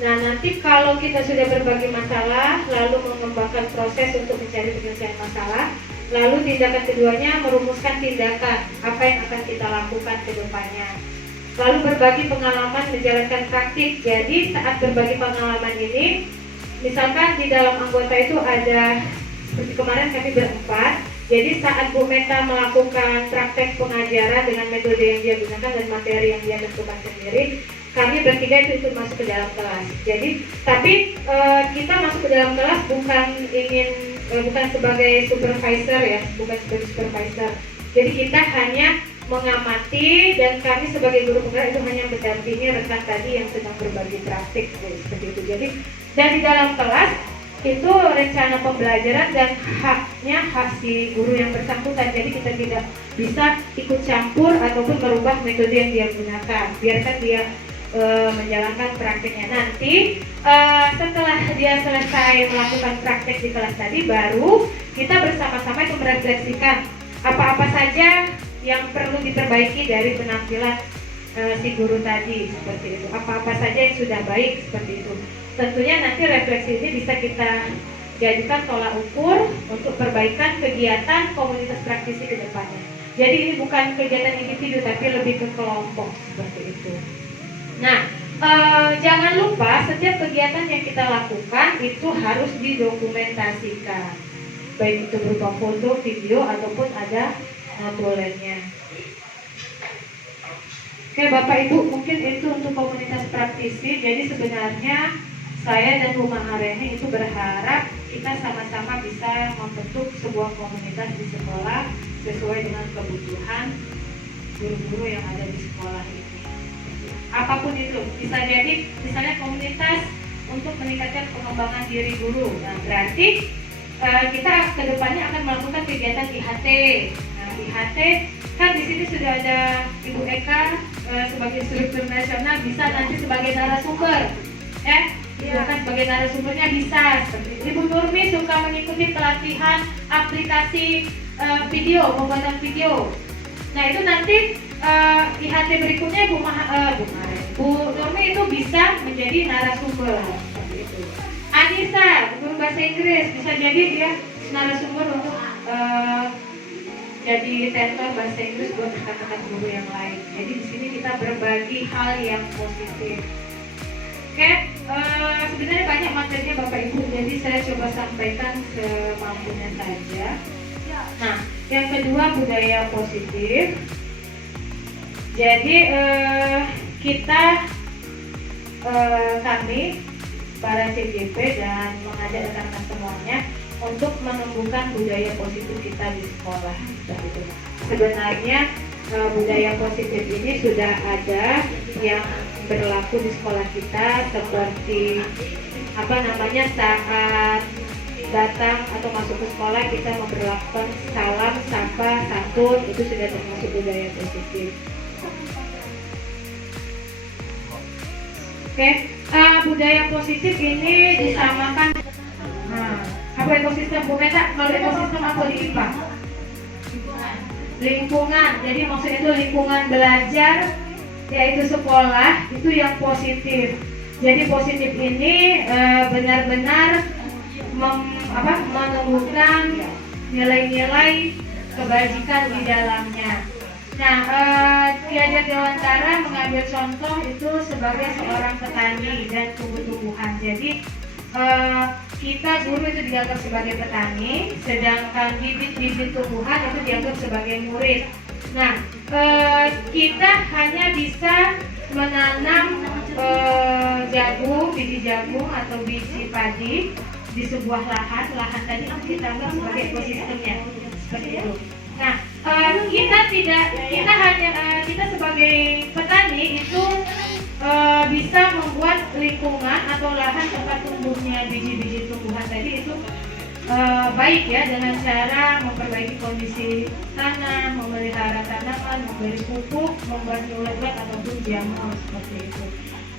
Nah, nanti kalau kita sudah berbagi masalah, lalu mengembangkan proses untuk mencari penyelesaian masalah, lalu tindakan keduanya merumuskan tindakan apa yang akan kita lakukan ke depannya. Lalu berbagi pengalaman menjalankan praktik. Jadi saat berbagi pengalaman ini, misalkan di dalam anggota itu ada, seperti kemarin kami berempat. Jadi saat Bu Meta melakukan praktek pengajaran dengan metode yang dia gunakan dan materi yang dia tentukan sendiri, kami bertiga itu ikut masuk ke dalam kelas. Jadi, tapi kita masuk ke dalam kelas bukan sebagai supervisor ya, bukan sebagai supervisor. Jadi kita hanya mengamati dan kami sebagai guru penggerak itu hanya mendampingi rekan tadi yang sedang berbagi praktik seperti itu. Jadi dari dalam kelas itu rencana pembelajaran dan hak si guru yang bersangkutan. Jadi kita tidak bisa ikut campur ataupun merubah metode yang dia gunakan. Biarkan dia menjalankan praktiknya. Nanti setelah dia selesai melakukan praktik di kelas tadi, baru kita bersama-sama itu merefleksikan apa-apa saja yang perlu diperbaiki dari penampilan si guru tadi, seperti itu. Apa-apa saja yang sudah baik, seperti itu. Tentunya nanti refleksi ini bisa kita jadikan tolak ukur untuk perbaikan kegiatan komunitas praktisi ke depannya. Jadi ini bukan kegiatan individu, tapi lebih ke kelompok, seperti itu. Nah, jangan lupa setiap kegiatan yang kita lakukan itu harus didokumentasikan, baik itu berupa foto, video, ataupun ada notulennya. Oke, Bapak Ibu, mungkin itu untuk komunitas praktisi. Jadi sebenarnya saya dan Bu Maharani itu berharap kita sama-sama bisa membentuk sebuah komunitas di sekolah sesuai dengan kebutuhan guru-guru yang ada di sekolah ini. Apapun itu, bisa jadi misalnya komunitas untuk meningkatkan pengembangan diri guru. Nah, berarti kita kedepannya akan melakukan kegiatan IHT. Nah, IHT kan di sini sudah ada Ibu Eka sebagai struktur nasional, bisa nanti sebagai narasumber, kan sebagai narasumbernya bisa. Seperti Ibu Nurmi suka mengikuti pelatihan aplikasi video, pembuatan video. Nah, itu nanti IHT berikutnya Bu Nurmi itu bisa menjadi narasumber. Seperti itu. Anissa, guru bahasa Inggris, bisa jadi dia narasumber untuk jadi tentor bahasa Inggris buat rekan-rekan guru yang lain. Jadi di sini kita berbagi hal yang positif. Oke, sebenarnya banyak materinya Bapak Ibu, jadi saya coba sampaikan semampunya saja. Nah, yang kedua budaya positif. Jadi kami para CJP dan mengajak rekan-rekan semuanya untuk menumbuhkan budaya positif kita di sekolah. Gitu. Sebenarnya budaya positif ini sudah ada yang berlaku di sekolah kita, seperti saat datang atau masuk ke sekolah kita memperlakukan salam, sapa, santun, itu sudah termasuk budaya positif. Oke, budaya positif ini disamakan. Apa ekosistem Bu Meta? Kalau ekosistem apa di IPA? Lingkungan. Jadi maksudnya itu lingkungan belajar, yaitu sekolah, itu yang positif. Jadi positif ini benar-benar menumbuhkan nilai-nilai kebajikan di dalamnya. Nah, Ki Hajar Dewantara mengambil contoh itu sebagai seorang petani dan tumbuh-tumbuhan. Jadi kita guru itu dianggap sebagai petani, sedangkan bibit-bibit tumbuhan itu dianggap sebagai murid. Nah, kita hanya bisa menanam biji jagung atau biji padi di sebuah lahan tadi kita anggap sebagai ekosistemnya, seperti itu. Nah, kita sebagai petani itu bisa membuat lingkungan atau lahan tempat tumbuhnya biji-biji tumbuhan tadi itu baik ya, dengan cara memperbaiki kondisi tanah, memelihara tanaman, memberi pupuk, membuat ulat-ulat ataupun jamur seperti itu.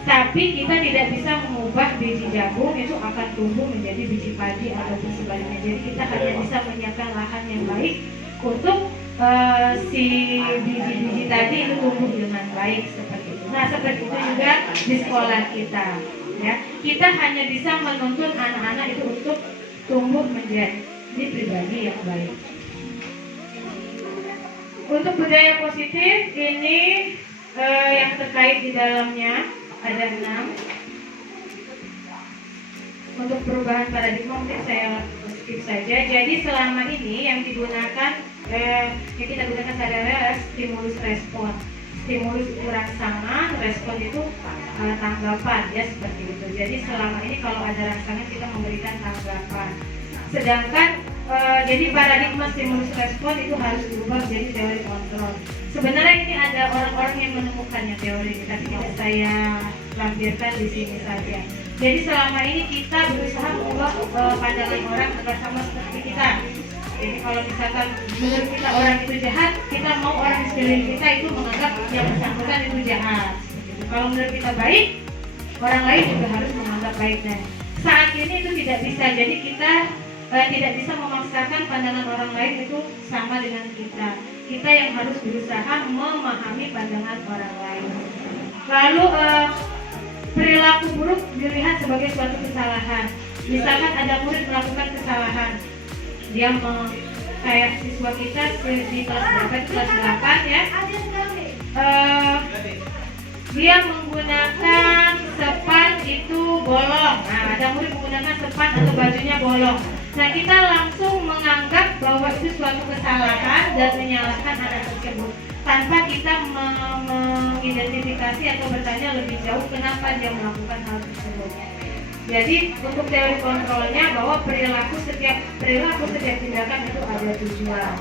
Tapi kita tidak bisa mengubah biji jagung itu akan tumbuh menjadi biji padi ataupun sebaliknya. Jadi kita hanya bisa menyiapkan lahan yang baik untuk si biji-biji tadi itu tumbuh dengan baik seperti itu. Nah, seperti itu juga di sekolah kita. Ya, kita hanya bisa menuntun anak-anak itu untuk tumbuh menjadi pribadi yang baik. Untuk budaya positif ini yang terkait di dalamnya ada 6. Untuk perubahan paradigma mungkin saya skip saja. Jadi selama ini yang digunakan yang kita gunakan sehari-hari adalah stimulus respon. Stimulus itu rangsangan, respon itu tanggapan, ya seperti itu. Jadi selama ini kalau ada rangsangan kita memberikan tanggapan. Sedangkan jadi paradigma stimulus respon itu harus berubah menjadi teori kontrol. Sebenarnya ini ada orang-orang yang menemukannya teori, tapi tidak saya lampirkan di sini saja. Jadi selama ini kita berusaha mengubah pandangan orang agar sama seperti kita. Jadi kalau misalkan menurut kita orang itu jahat, kita mau orang di sekeliling kita itu menganggap yang bersangkutan itu jahat. Kalau menurut kita baik, orang lain juga harus menganggap baik. Dan saat ini itu tidak bisa. Jadi kita tidak bisa memaksakan pandangan orang lain itu sama dengan kita. Kita yang harus berusaha memahami pandangan orang lain. Lalu perilaku buruk dilihat sebagai suatu kesalahan. Misalkan ada murid melakukan kesalahan, dia kayak siswa kita di kelas berapa, kelas 8 ya, dia menggunakan sepan itu bolong. Nah, ada murid menggunakan sepan atau bajunya bolong. Nah, kita langsung menganggap bahwa itu suatu kesalahan dan menyalahkan anak tersebut tanpa kita mengidentifikasi atau bertanya lebih jauh kenapa dia melakukan hal tersebut. Jadi untuk teori kontrolnya bahwa setiap perilaku setiap tindakan itu ada tujuan.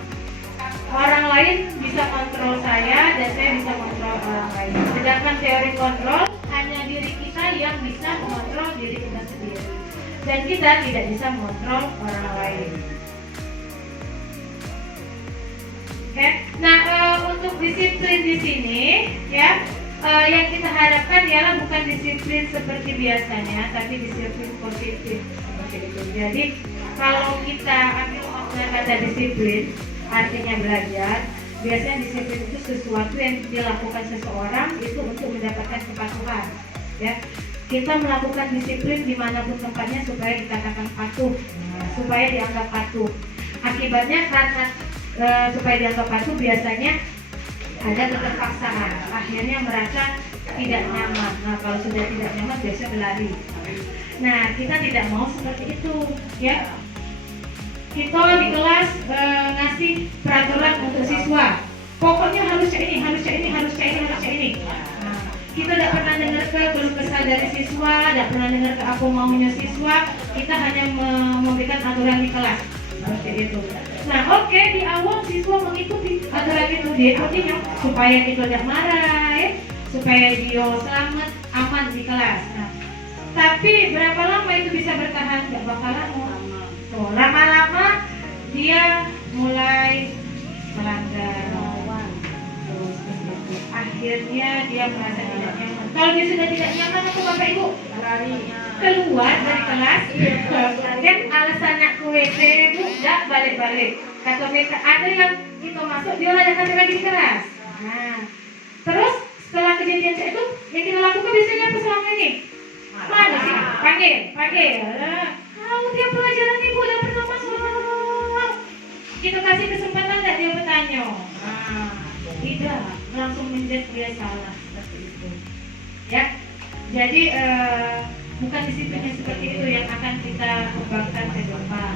Orang lain bisa kontrol saya dan saya bisa kontrol orang lain. Sedangkan teori kontrol hanya diri kita yang bisa mengontrol diri kita sendiri. Dan kita tidak bisa mengontrol orang lain. Oke. Nah, untuk disiplin di sini ya, yang kita harapkan ialah bukan disiplin seperti biasanya, tapi disiplin positif seperti itu. Jadi kalau kita ambil makna kata disiplin, artinya belajar. Biasanya disiplin itu sesuatu yang dilakukan seseorang itu untuk mendapatkan kepatuhan. Ya, kita melakukan disiplin dimanapun tempatnya supaya dikatakan patuh, supaya dianggap patuh. Akibatnya karena supaya dianggap patuh biasanya ada keterpaksaan. Akhirnya merasa tidak nyaman. Nah, kalau sudah tidak nyaman biasanya berlari. Nah, kita tidak mau seperti itu, ya. Kita di kelas ngasih peraturan untuk siswa. Pokoknya harus ini, harus ini, harus ini, harus ini. Nah, kita tidak pernah dengar ke keluh kesah dari siswa, tidak pernah dengar ke apa maunya siswa. Kita hanya memberikan aturan di kelas seperti itu. Nah, oke, di awal siswa mengikuti aturan itu, diikutinya supaya kita tidak marah, ya, supaya dia selamat, aman di kelas. Nah, tapi berapa lama itu bisa bertahan? Tidak bakal lama. Lama-lama dia mulai melanggar, terus akhirnya dia merasa tidak nyaman. Kalau dia sudah tidak nyaman, apa Bapak Ibu? Lari keluar dari kelas. Dan alasannya ke WC, Bu, tidak balik-balik. Kata mereka ada yang kita masuk, dia lanjutkan lagi di kelas. Nah, terus setelah kejadian itu yang kita lakukan biasanya apa selama ini? Mana sih? Panggil. Tahu dia pelajaran ibu udah pernah masuk. Kita kasih kesempatan nggak dia bertanya? Nah, tidak, langsung menjudge dia salah seperti itu. Ya, jadi bukan disiplinnya seperti itu yang akan kita kembangkan ke depan.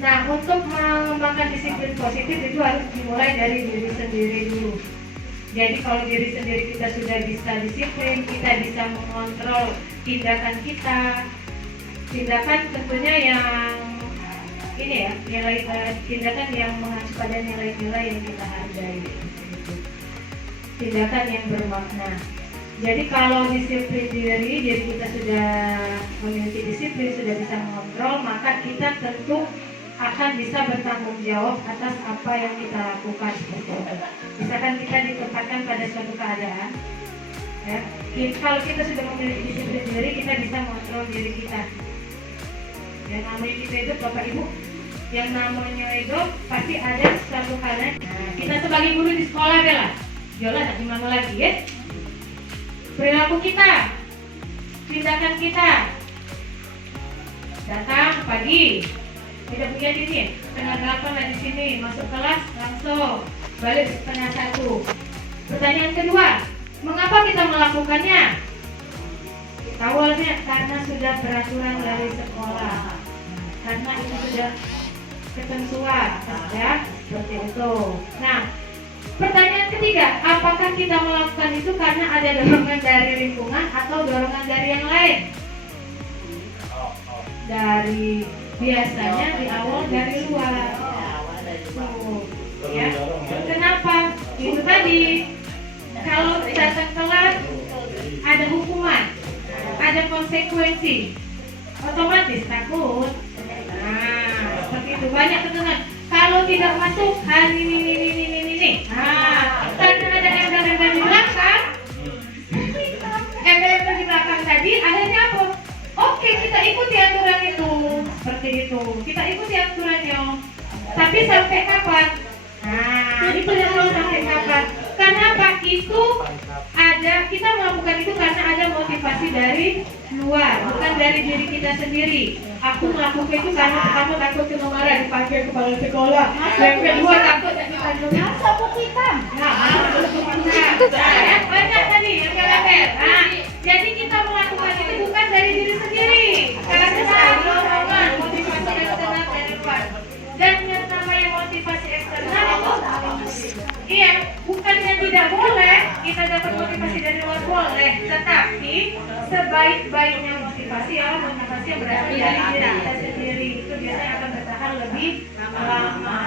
Nah, untuk mengembangkan disiplin positif itu harus dimulai dari diri sendiri dulu. Jadi kalau diri sendiri kita sudah bisa disiplin, kita bisa mengontrol tindakan kita. Tindakan tentunya yang ini ya, tindakan yang mengacu pada nilai-nilai yang kita hargai. Tindakan yang bermakna. Jadi kalau disiplin diri kita sudah memiliki disiplin, sudah bisa mengontrol, maka kita tentu akan bisa bertanggung jawab atas apa yang kita lakukan. Misalkan kita ditempatkan pada suatu keadaan, ya, kalau kita sudah memiliki disiplin diri, kita bisa mengontrol diri kita. Yang namanya kita hidup, Bapak Ibu, yang namanya hidup pasti ada suatu keadaan. Nah, kita sebagai guru di sekolah adalah, Jola tak gimana lagi ya? Perilaku kita, tindakan kita, datang pagi. Tidak punya ini, setengah 8 lah di sini, masuk kelas langsung balik setengah 1. Pertanyaan kedua, mengapa kita melakukannya? Awalnya karena sudah peraturan dari sekolah, karena itu sudah ketentuan, ya seperti itu. Nah, pertanyaan ketiga, apakah kita melakukan itu karena ada dorongan dari lingkungan atau dorongan dari yang lain? Dari biasanya di awal dari luar. Ya. Kenapa? Itu tadi. Kalau datang kelas ada hukuman, ada konsekuensi, otomatis takut. Nah, seperti itu banyak teman. Kalau tidak masuk hari ini. Nah, karena ada ember-ember di belakang, ember-ember di belakang tadi, akhirnya apa? Oke, kita ikuti aturan itu, seperti itu. Kita ikuti aturannya. Tapi sampai kapan? Nah, itu yang mau sampai kapan? Kenapa? Itu ada, kita melakukan itu karena ada motivasi dari luar, bukan dari diri kita sendiri. Aku melakukan itu karena pertama takut kena marah dipanggil kepala sekolah. Yang kedua takut dipanggil sabuk hitam. Banyak tadi yang label. Nah, jadi kita melakukan itu bukan dari diri sendiri, karena ada dorongan motivasi eksternal dari luar. Dan yang namanya motivasi eksternal itu, iya, sebaik-baiknya motivasi adalah motivasi yang berasal dari diri kita sendiri. Itu biasanya akan bertahan lebih lama.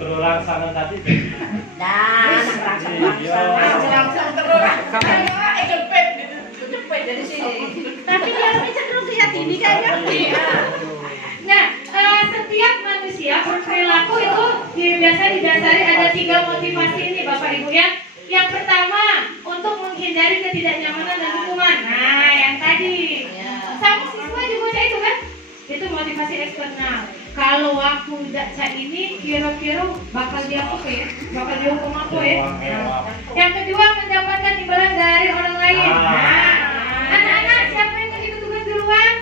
Berulang sana tadi. Dan langsung terus. Cepet gitu. Cepet dari sini. Tapi dia lebih cenderung lihat ini kayaknya. Nah, setiap manusia berperilaku itu biasa didasari ada 3 motivasi ini Bapak Ibu ya. Yang pertama, untuk menghindari ketidaknyamanan dan hukuman. Nah, yang tadi. Sama siswa juga itu kan? Itu motivasi eksternal. Kalau aku tidak cak ini, kira-kira bakal dia apa ya? Bakal dihukum apa ya? Yang kedua, mendapatkan imbalan dari orang lain. Nah, anak-anak siapa yang ngasih tugas duluan?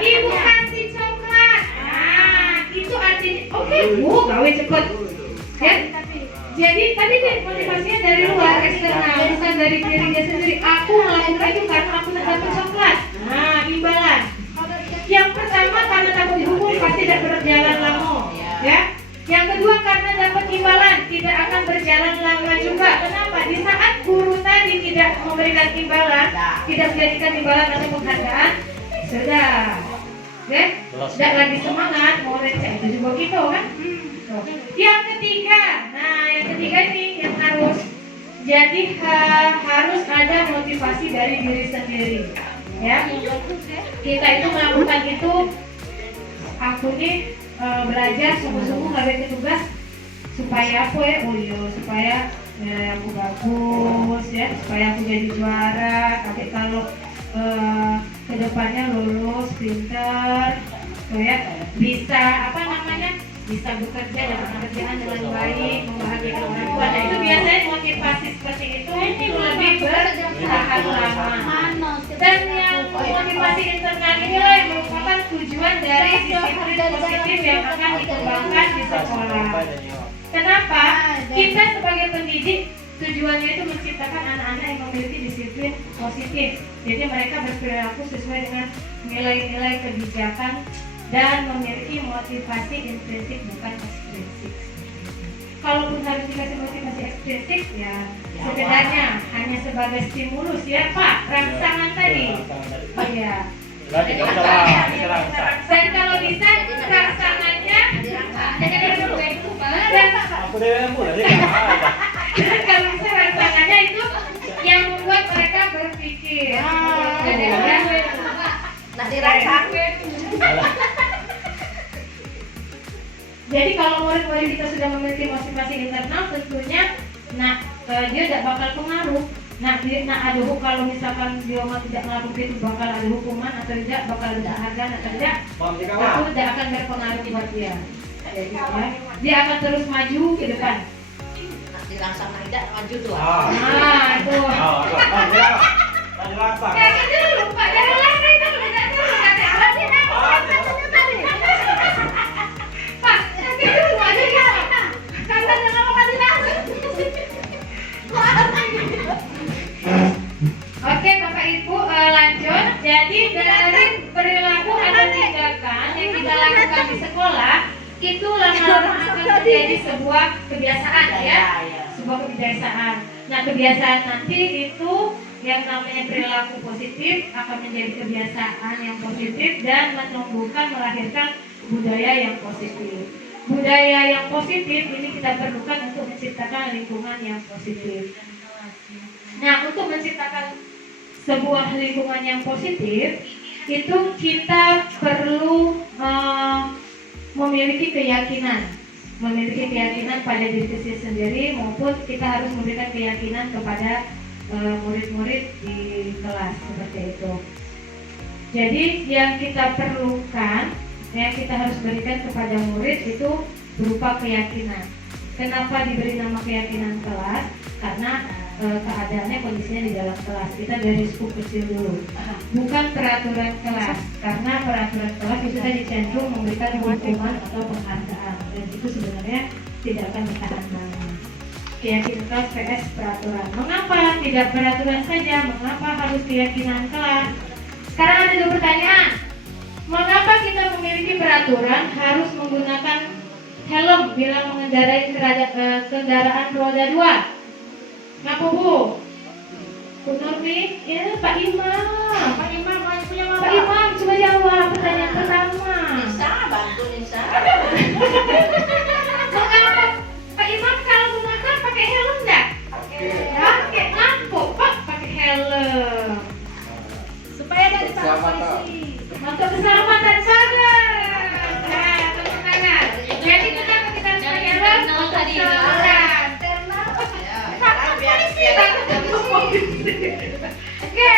Ibu kasih coklat. Nah, itu artinya oke, Bu, gawe cepet. Ya? Jadi tadi deh motivasinya dari luar eksternal, bukan dari diri dia sendiri. Aku melakukan itu karena aku dapat coklat. Nah, imbalan. Yang pertama karena takut dihukum pasti tidak berjalan lama, ya. Yang kedua karena dapat imbalan tidak akan berjalan lama juga. Kenapa? Di saat guru tadi tidak memberikan imbalan, tidak menjadikan imbalan atau penghargaan, sudah, ya, tidak lagi semangat mau receh itu juga gitu kan. Yang ketiga, nah yang ketiga nih yang harus jadi harus ada motivasi dari diri sendiri, ya. Kita itu melakukan itu, aku nih belajar sungguh-sungguh ngambil tugas supaya apa ya? Oh iya, supaya aku bagus ya, supaya aku jadi juara. Tapi kalau kedepannya lulus, pintar, tuh ya, bisa apa namanya? Bisa bekerja dapat pekerjaan dengan baik, membahagiakan orang tua. Nah itu biasanya motivasi seperti itu ini lebih bertahan lama. Dan yang motivasi internal inilah yang merupakan tujuan dari disiplin positif yang akan dikembangkan di sekolah. Kenapa? Kita sebagai pendidik tujuannya itu menciptakan anak-anak yang memiliki disiplin positif. Jadi mereka berperilaku sesuai dengan nilai-nilai kebijakan dan memiliki motivasi intrinsik bukan ekstrinsik. Kalaupun harus dikasih motivasi ekstrinsik ya sebenarnya hanya sebagai stimulus ya Pak, rangsangan tadi. Oh iya. Dan kalau bisa rangsangannya Aku dari mulai. dan kalau bisa rangsangannya itu yang membuat mereka berpikir. Nak dirasakan. Jadi kalau murid-murid kita sudah memiliki motivasi internal, tentunya dia tidak bakal pengaruh. Ada kalau misalkan dia tidak melakukan itu bakal ada hukuman atau tidak, bakal ada penghargaan atau tidak, itu tidak akan berpengaruh buat dia. Jadi, ya, dia akan terus maju ke depan. Nak dirasakan tidak maju tuh. Nah itu. Kayak dulu Pak, dari lama itu udah dulu kata berarti Pak, tapi dulu aja ya. Kata jangan mau kasih langsung. Oke Bapak Ibu, lanjut. Jadi dari perilaku atau tindakan yang kita lakukan di sekolah itu lama-lama akan menjadi sebuah kebiasaan ya, sebuah kebiasaan. Nah kebiasaan nanti itu yang namanya perilaku positif akan menjadi kebiasaan yang positif dan menumbuhkan melahirkan budaya yang positif. Budaya yang positif ini kita perlukan untuk menciptakan lingkungan yang positif. Nah untuk menciptakan sebuah lingkungan yang positif itu kita perlu memiliki keyakinan pada diri kita sendiri maupun kita harus memberikan keyakinan kepada murid-murid di kelas seperti itu. Jadi yang kita perlukan, yang kita harus berikan kepada murid itu berupa keyakinan. Kenapa diberi nama keyakinan kelas? Karena keadaannya kondisinya di dalam kelas. Kita dari skup kecil dulu, bukan peraturan kelas. Karena peraturan kelas itu tadi cenderung memberikan hukuman atau penghargaan, dan itu sebenarnya tidak akan bertahan lama. Keyakinan kelas PS peraturan. Mengapa tidak peraturan saja? Mengapa harus keyakinan kelas? Sekarang ada 2 pertanyaan. Mengapa kita memiliki peraturan harus menggunakan helm bila mengendarai kendaraan roda 2? Kenapa Bu? Bu Nurmi, ya Pak Imam. Pak Imam punya Pak Imam, coba jawab pertanyaan pertama. Nisa, bantu Nisa. Mengapa Pak Imam kalau mengangkat pakai helm enggak? Pakai lampu, Pak pakai helm. Supaya dari para polisi. Untuk keselamatan saudara. Nah, tepuk tangan. Jadi kenapa kita harus pakai helm? Untuk keselamatan. Takut polisi, takut polisi. Oke.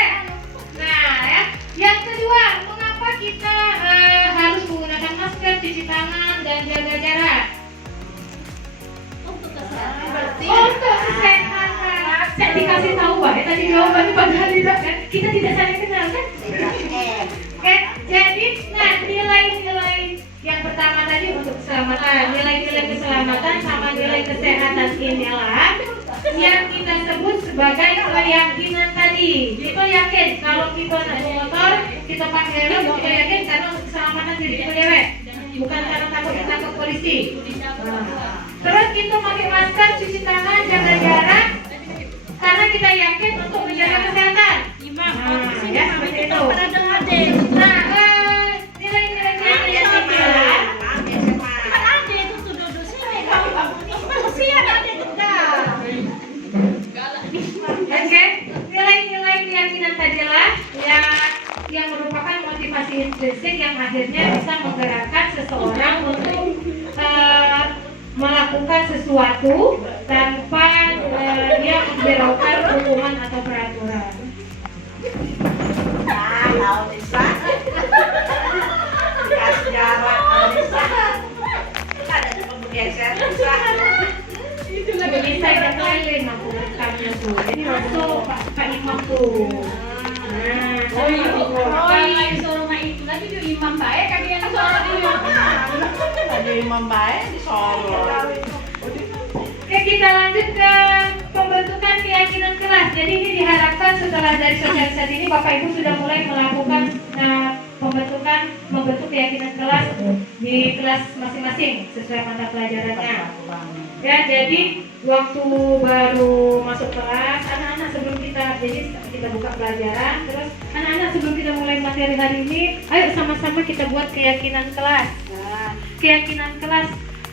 Nah, ya. Yang kedua, mengapa kita harus menggunakan masker, cuci tangan, dan jaga jarak? Untuk kesehatan. Untuk kesehatan. Saya dikasih tahu ya tadi jawabannya padahal tidak kan? Kita tidak saling kenal kan? Oke, jadi nah nilai-nilai yang pertama tadi untuk keselamatan, nilai-nilai keselamatan sama nilai kesehatan inilah yang kita sebut sebagai keyakinan tadi. Kita yakin kalau kita naik motor, kita pakai helm, kita yakin karena untuk keselamatan diri kita dewek, bukan karena takut polisi. Nah, terus kita pakai masker, cuci tangan, jaga jarak, karena kita yakin untuk menjaga kesehatan. Nah, ya seperti itu. Nah, nilai-nilainya yang dibilang. Oke, nilai-nilai keyakinan tadilah yang merupakan motivasi intrinsik yang akhirnya bisa menggerakkan seseorang untuk melakukan sesuatu tanpa dia menghiraukan hukuman atau peraturan. Tahu Nisa. Kasih jarak Nisa. Ada di pemgeser Nisa. Jadi saya keliling aku rekamnya tuh. Jadi masuk Pak Imam tuh. Nah, Suruh itu lagi di imam baik kaki yang suara dia. Ada imam baik di Solo. Oke, kita lanjut ke pembentukan keyakinan kelas. Jadi ini diharapkan setelah dari sosialisasi ini Bapak Ibu sudah mulai melakukan membentuk keyakinan kelas di kelas masing-masing sesuai mata pelajarannya. Ya, jadi waktu baru masuk kelas, anak-anak sebelum kita buka pelajaran, terus anak-anak sebelum kita mulai materi hari ini, ayo sama-sama kita buat keyakinan kelas. Nah, keyakinan kelas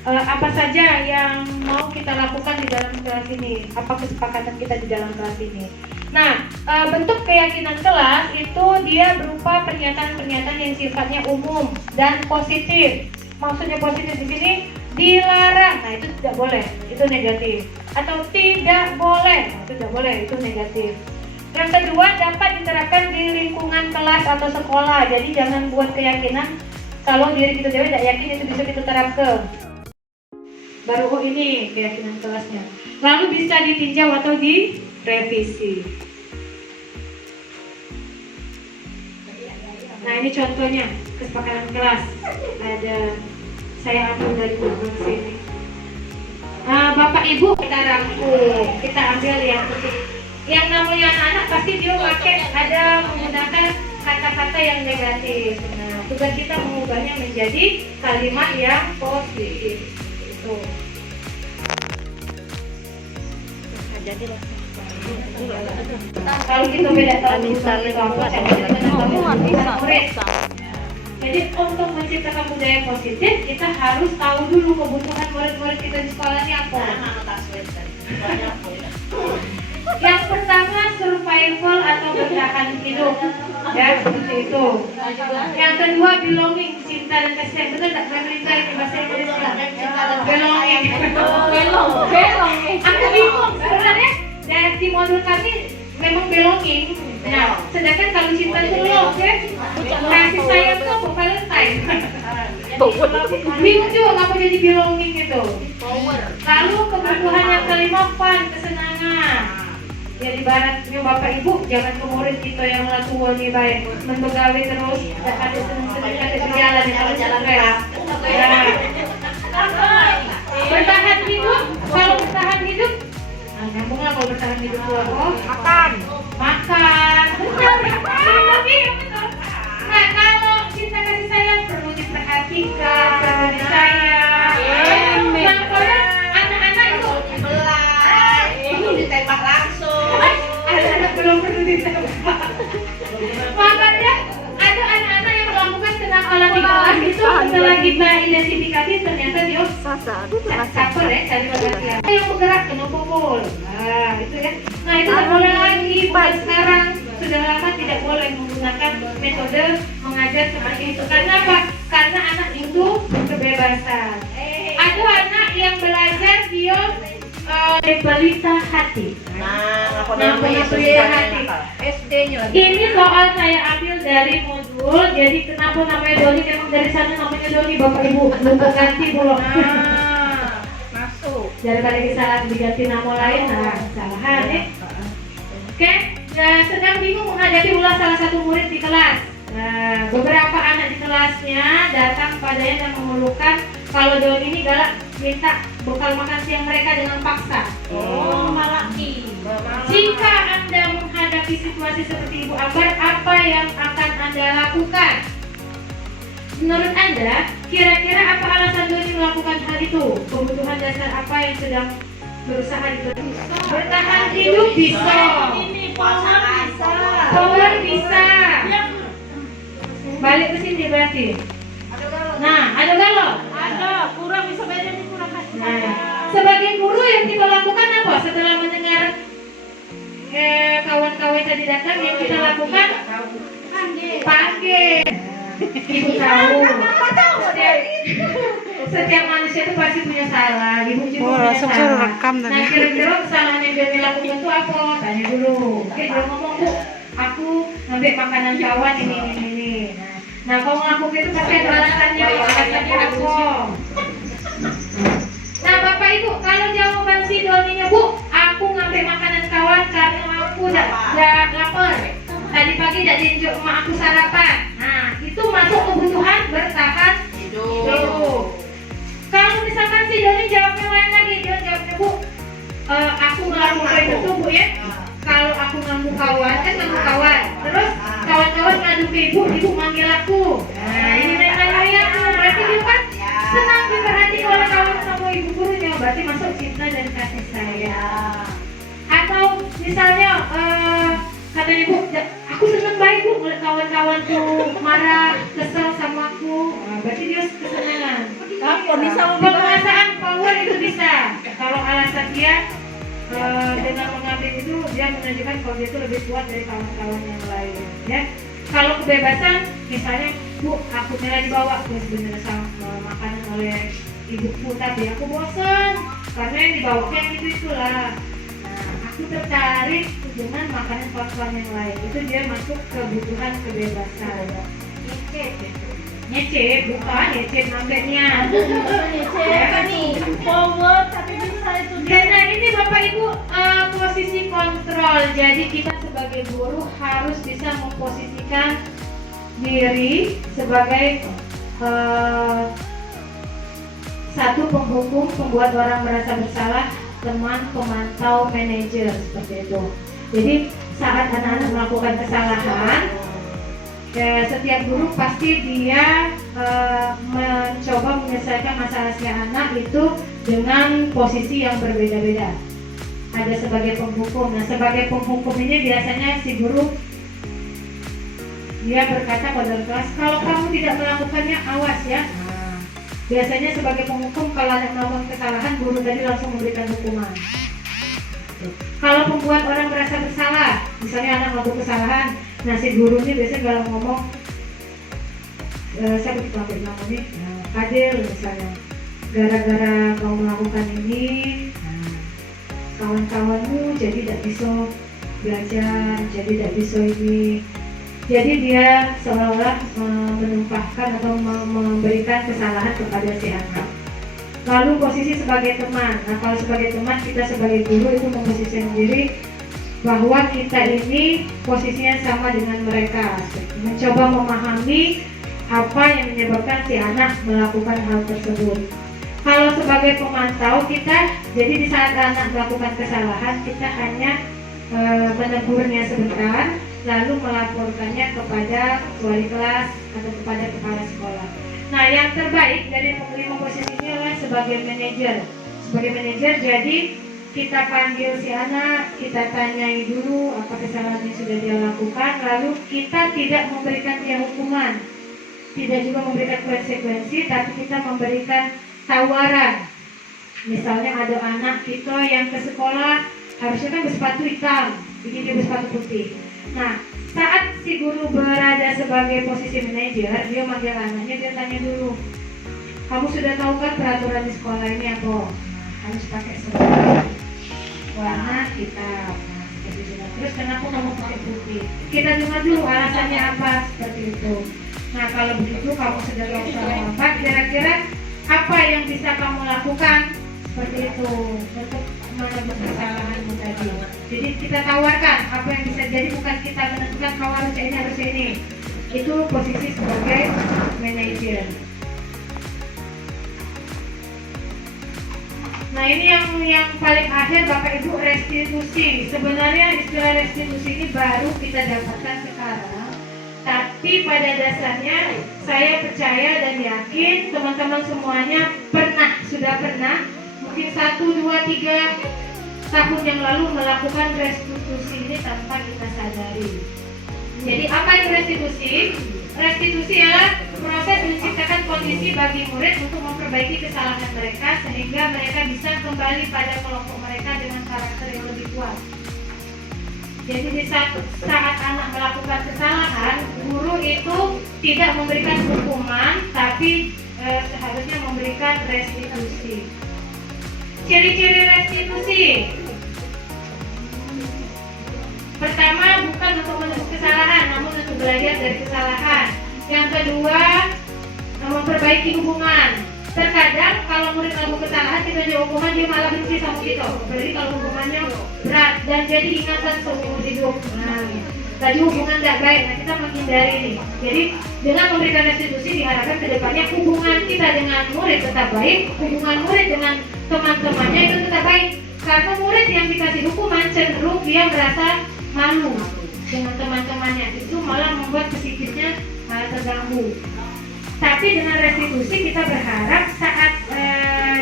apa saja yang mau kita lakukan di dalam kelas ini? Apa kesepakatan kita di dalam kelas ini? Nah, bentuk keyakinan kelas itu dia berupa pernyataan-pernyataan yang sifatnya umum dan positif. Maksudnya positif di sini dilarang, nah itu tidak boleh, itu negatif. Atau tidak boleh, nah, itu tidak boleh, itu negatif. Yang kedua, dapat diterapkan di lingkungan kelas atau sekolah. Jadi jangan buat keyakinan kalau diri kita sendiri tidak yakin itu bisa kita terapkan. Baru ini keyakinan kelasnya. Lalu bisa ditinjau atau direvisi. Nah, ini contohnya kesepakatan kelas. Ada saya ambil dari buku sini. Bapak Ibu kita rangkum, kita ambil yang penting. Yang namanya anak-anak pasti dia pakai ada menggunakan kata-kata yang negatif. Nah, tugas kita mengubahnya menjadi kalimat yang positif. Itu. Kalau kita beda tahu itu apa? Jadi untuk menciptakan budaya positif, kita harus tahu dulu kebutuhan murid-murid kita di sekolah ini apa. Yang pertama survival atau bertahan hidup, ya seperti itu. Yang kedua belonging, cinta dan kasih sayang. Betul nggak pemerintah ini bahasa Indonesia? Belonging. Aku bingung sebenarnya. Dan di modul kami memang belonging. Nah, sedangkan kalau cinta itu love, ya. Kasih sayang itu apa? Valentine. Bingung juga ngapa jadi belonging itu. Lalu kebutuhan yang kelima fun, kesenangan. Jadi baratnya Bapak Ibu jangan ke murid kita yang laku nih baik menbegawi terus dan ada senang-senang ada berjalan ya kalau jalan stres. Bertahan hidup, kalau bertahan hidup, nah nyambung lah kalau bertahan hidup tuh makan. Benar. Nah kalau cinta kasih sayang perlu diperhatikan, perlu disayang. Yang kalau anak-anak itu ditembak langsung. anak-anak belum kita identifikasi ternyata dia caper ya, cari perhatian. Yang bergerak kena pukul. Nah, itu ya. Nah, itu tak boleh lagi. Bukan sekarang, sudah lama tidak boleh menggunakan metode mengajar seperti itu. Karena apa? Karena anak itu kebebasan. Ada anak yang belajar dia pelita hati. Nah, pelita hati. SD-nya lagi. Ini soal saya ambil dari modul. Jadi kenapa namanya Doni? Memang dari sana namanya Doni, Bapak Ibu. Lupa ganti belum? Masuk. Daripada kita diganti nama lain, nah kesalahan ya. Oke, nah, sedang bingung menghadapi ulah salah satu murid di kelas. Nah, beberapa anak di kelasnya datang padanya dan mengeluhkan kalau Doni ini galak minta bekal makan siang mereka dengan paksa. Oh, malaki. Jika Anda menghadapi situasi seperti Ibu Ambar, apa yang akan Anda lakukan? Menurut Anda, kira-kira apa alasan Doni melakukan hal itu? Kebutuhan dasar apa yang sedang berusaha dipenuhi? Bertahan hidup bisa. Ini power bisa. Power bisa. Balik ke sini berarti. Nah, ada galau. Ada, kurang bisa beda nih, kurang kasih. Nah, sebagai guru yang kita lakukan apa? Setelah mendengar kawan-kawan tadi datang, yang kita lakukan panggil. Ibu tahu. Setiap manusia itu pasti punya salah. Ibu juga punya salah. Nah, kira-kira kesalahan yang dia lakukan itu apa? Tanya dulu. Oke, dia ngomong, Bu, aku ngambil makanan kawan ini. Nah, kalau ngelakuin itu pasti ada alasannya. Alasannya apa? Nah, Bapak Ibu, kalau jawaban si Doninya, Bu, aku ngambil makanan kawan karena aku udah lapar. Tadi pagi jadi injuk emak aku sarapan. Nah, itu masuk kebutuhan bertahan hidup. Kalau misalkan si Doni jawabnya lain lagi, dia jawabnya, Bu, aku melakukan itu, Bu ya. Kalau aku nganggu kawan, terus kawan-kawan ngadu ke ibu manggil aku. Nah, ini lain-lain aku. Berarti dia kan senang diperhatikan oleh kawan sama ibu gurunya. Berarti masuk cinta dan kasih sayang. Atau misalnya kata ibu, aku senang baik Bu oleh kawan-kawanku marah, kesel sama aku. Nah, berarti dia kesenangan. Penguasaan power itu bisa. Kalau alasan dia dengan mengambil itu dia menunjukkan kalau dia itu lebih kuat dari kawan-kawan yang lain ya. Kalau kebebasan misalnya, Bu, aku malah dibawa ke sebenarnya sama makanan oleh ibuku tapi aku bosan karena yang dibawa kayak itulah. Nah, aku tertarik dengan makanan kawan-kawan yang lain. Itu dia masuk kebutuhan kebebasan. Nyecep, bukan nyecep nambahnya. Apa nih? Power tapi bisa itu. Karena ini Bapak Ibu posisi kontrol. Jadi kita sebagai guru harus bisa memposisikan diri sebagai satu penghukum, pembuat orang merasa bersalah, teman, pemantau, manajer, seperti itu. Jadi saat anak-anak melakukan kesalahan, setiap guru pasti dia mencoba menyelesaikan masalah si anak itu dengan posisi yang berbeda-beda. Ada sebagai penghukum. Nah, sebagai penghukum ini biasanya si guru dia berkata pada kelas, kalau kamu tidak melakukannya awas ya. Biasanya sebagai penghukum kalau ada melakukan kesalahan, guru tadi langsung memberikan hukuman. Kalau pembuat orang merasa bersalah, misalnya anak melakukan kesalahan, nah si guru ini biasanya kalau ngomong, saya begitu ambil namanya, Adil misalnya, gara-gara kau melakukan ini, kawan-kawanmu jadi tidak bisa belajar, jadi tidak bisa ini. Jadi dia seolah-olah menumpahkan atau memberikan kesalahan kepada si anak. Lalu posisi sebagai teman. Nah, kalau sebagai teman, kita sebagai guru itu memposisikan diri bahwa kita ini posisinya sama dengan mereka, mencoba memahami apa yang menyebabkan si anak melakukan hal tersebut. Kalau sebagai pemantau kita, jadi di saat anak melakukan kesalahan, kita hanya menegurnya sebentar, lalu melaporkannya kepada wali kelas atau kepada kepala sekolah. Nah, yang terbaik dari lima posisi ini adalah sebagai manajer. Sebagai manajer, jadi kita panggil si anak, kita tanyai dulu apa kesalahan yang sudah dia lakukan, lalu kita tidak memberikan dia hukuman. tidak juga memberikan konsekuensi, tapi kita memberikan tawaran. Misalnya ada anak kita yang ke sekolah harusnya kan bersepatu hitam, ini dia bersepatu putih. Nah, saat si guru berada sebagai posisi manajer, dia manggil anaknya, dia tanya dulu, kamu sudah tahu kan peraturan di sekolah ini apa? Harus pakai seragam warna hitam. Terus kenapa kamu pakai putih? Kita dengar dulu alasannya apa, seperti itu. Nah, kalau begitu kamu sudah tahu apa, kira-kira apa yang bisa kamu lakukan seperti itu untuk menebus kesalahanmu tadi. Jadi kita tawarkan apa yang bisa jadi, bukan kita menentukan kau harus ini harus ini. Itu posisi sebagai manajer. Nah, ini yang paling akhir Bapak Ibu, restitusi. Sebenarnya istilah restitusi ini baru kita dapatkan sekarang, tapi pada dasarnya saya percaya dan yakin teman-teman semuanya sudah pernah mungkin 1, 2, 3 tahun yang lalu melakukan restitusi ini tanpa kita sadari. Jadi apa itu restitusi? Restitusi adalah proses menciptakan kondisi bagi murid untuk memperbaiki kesalahan mereka sehingga mereka bisa kembali pada kelompok mereka dengan karakter yang lebih kuat. Jadi di saat anak melakukan kesalahan, guru itu tidak memberikan hukuman, tapi seharusnya memberikan restitusi. Ciri-ciri restitusi. Pertama, bukan untuk menebus kesalahan, namun untuk belajar dari kesalahan. Yang kedua, memperbaiki hubungan. Terkadang kalau murid melakukan kesalahan, kita jadi hukuman, dia malah benci sama kita. Berarti kalau hukumannya berat dan jadi ingatan seumur hidup. Nah, tadi hubungan tidak baik. Nah, kita menghindari ini. Jadi dengan memberikan restitusi diharapkan kedepannya hubungan kita dengan murid tetap baik, hubungan murid dengan teman-temannya itu tetap baik. Karena murid yang dikasih hukuman cenderung dia merasa malu dengan teman-temannya, itu malah membuat psikisnya terganggu. Tapi dengan restitusi kita berharap saat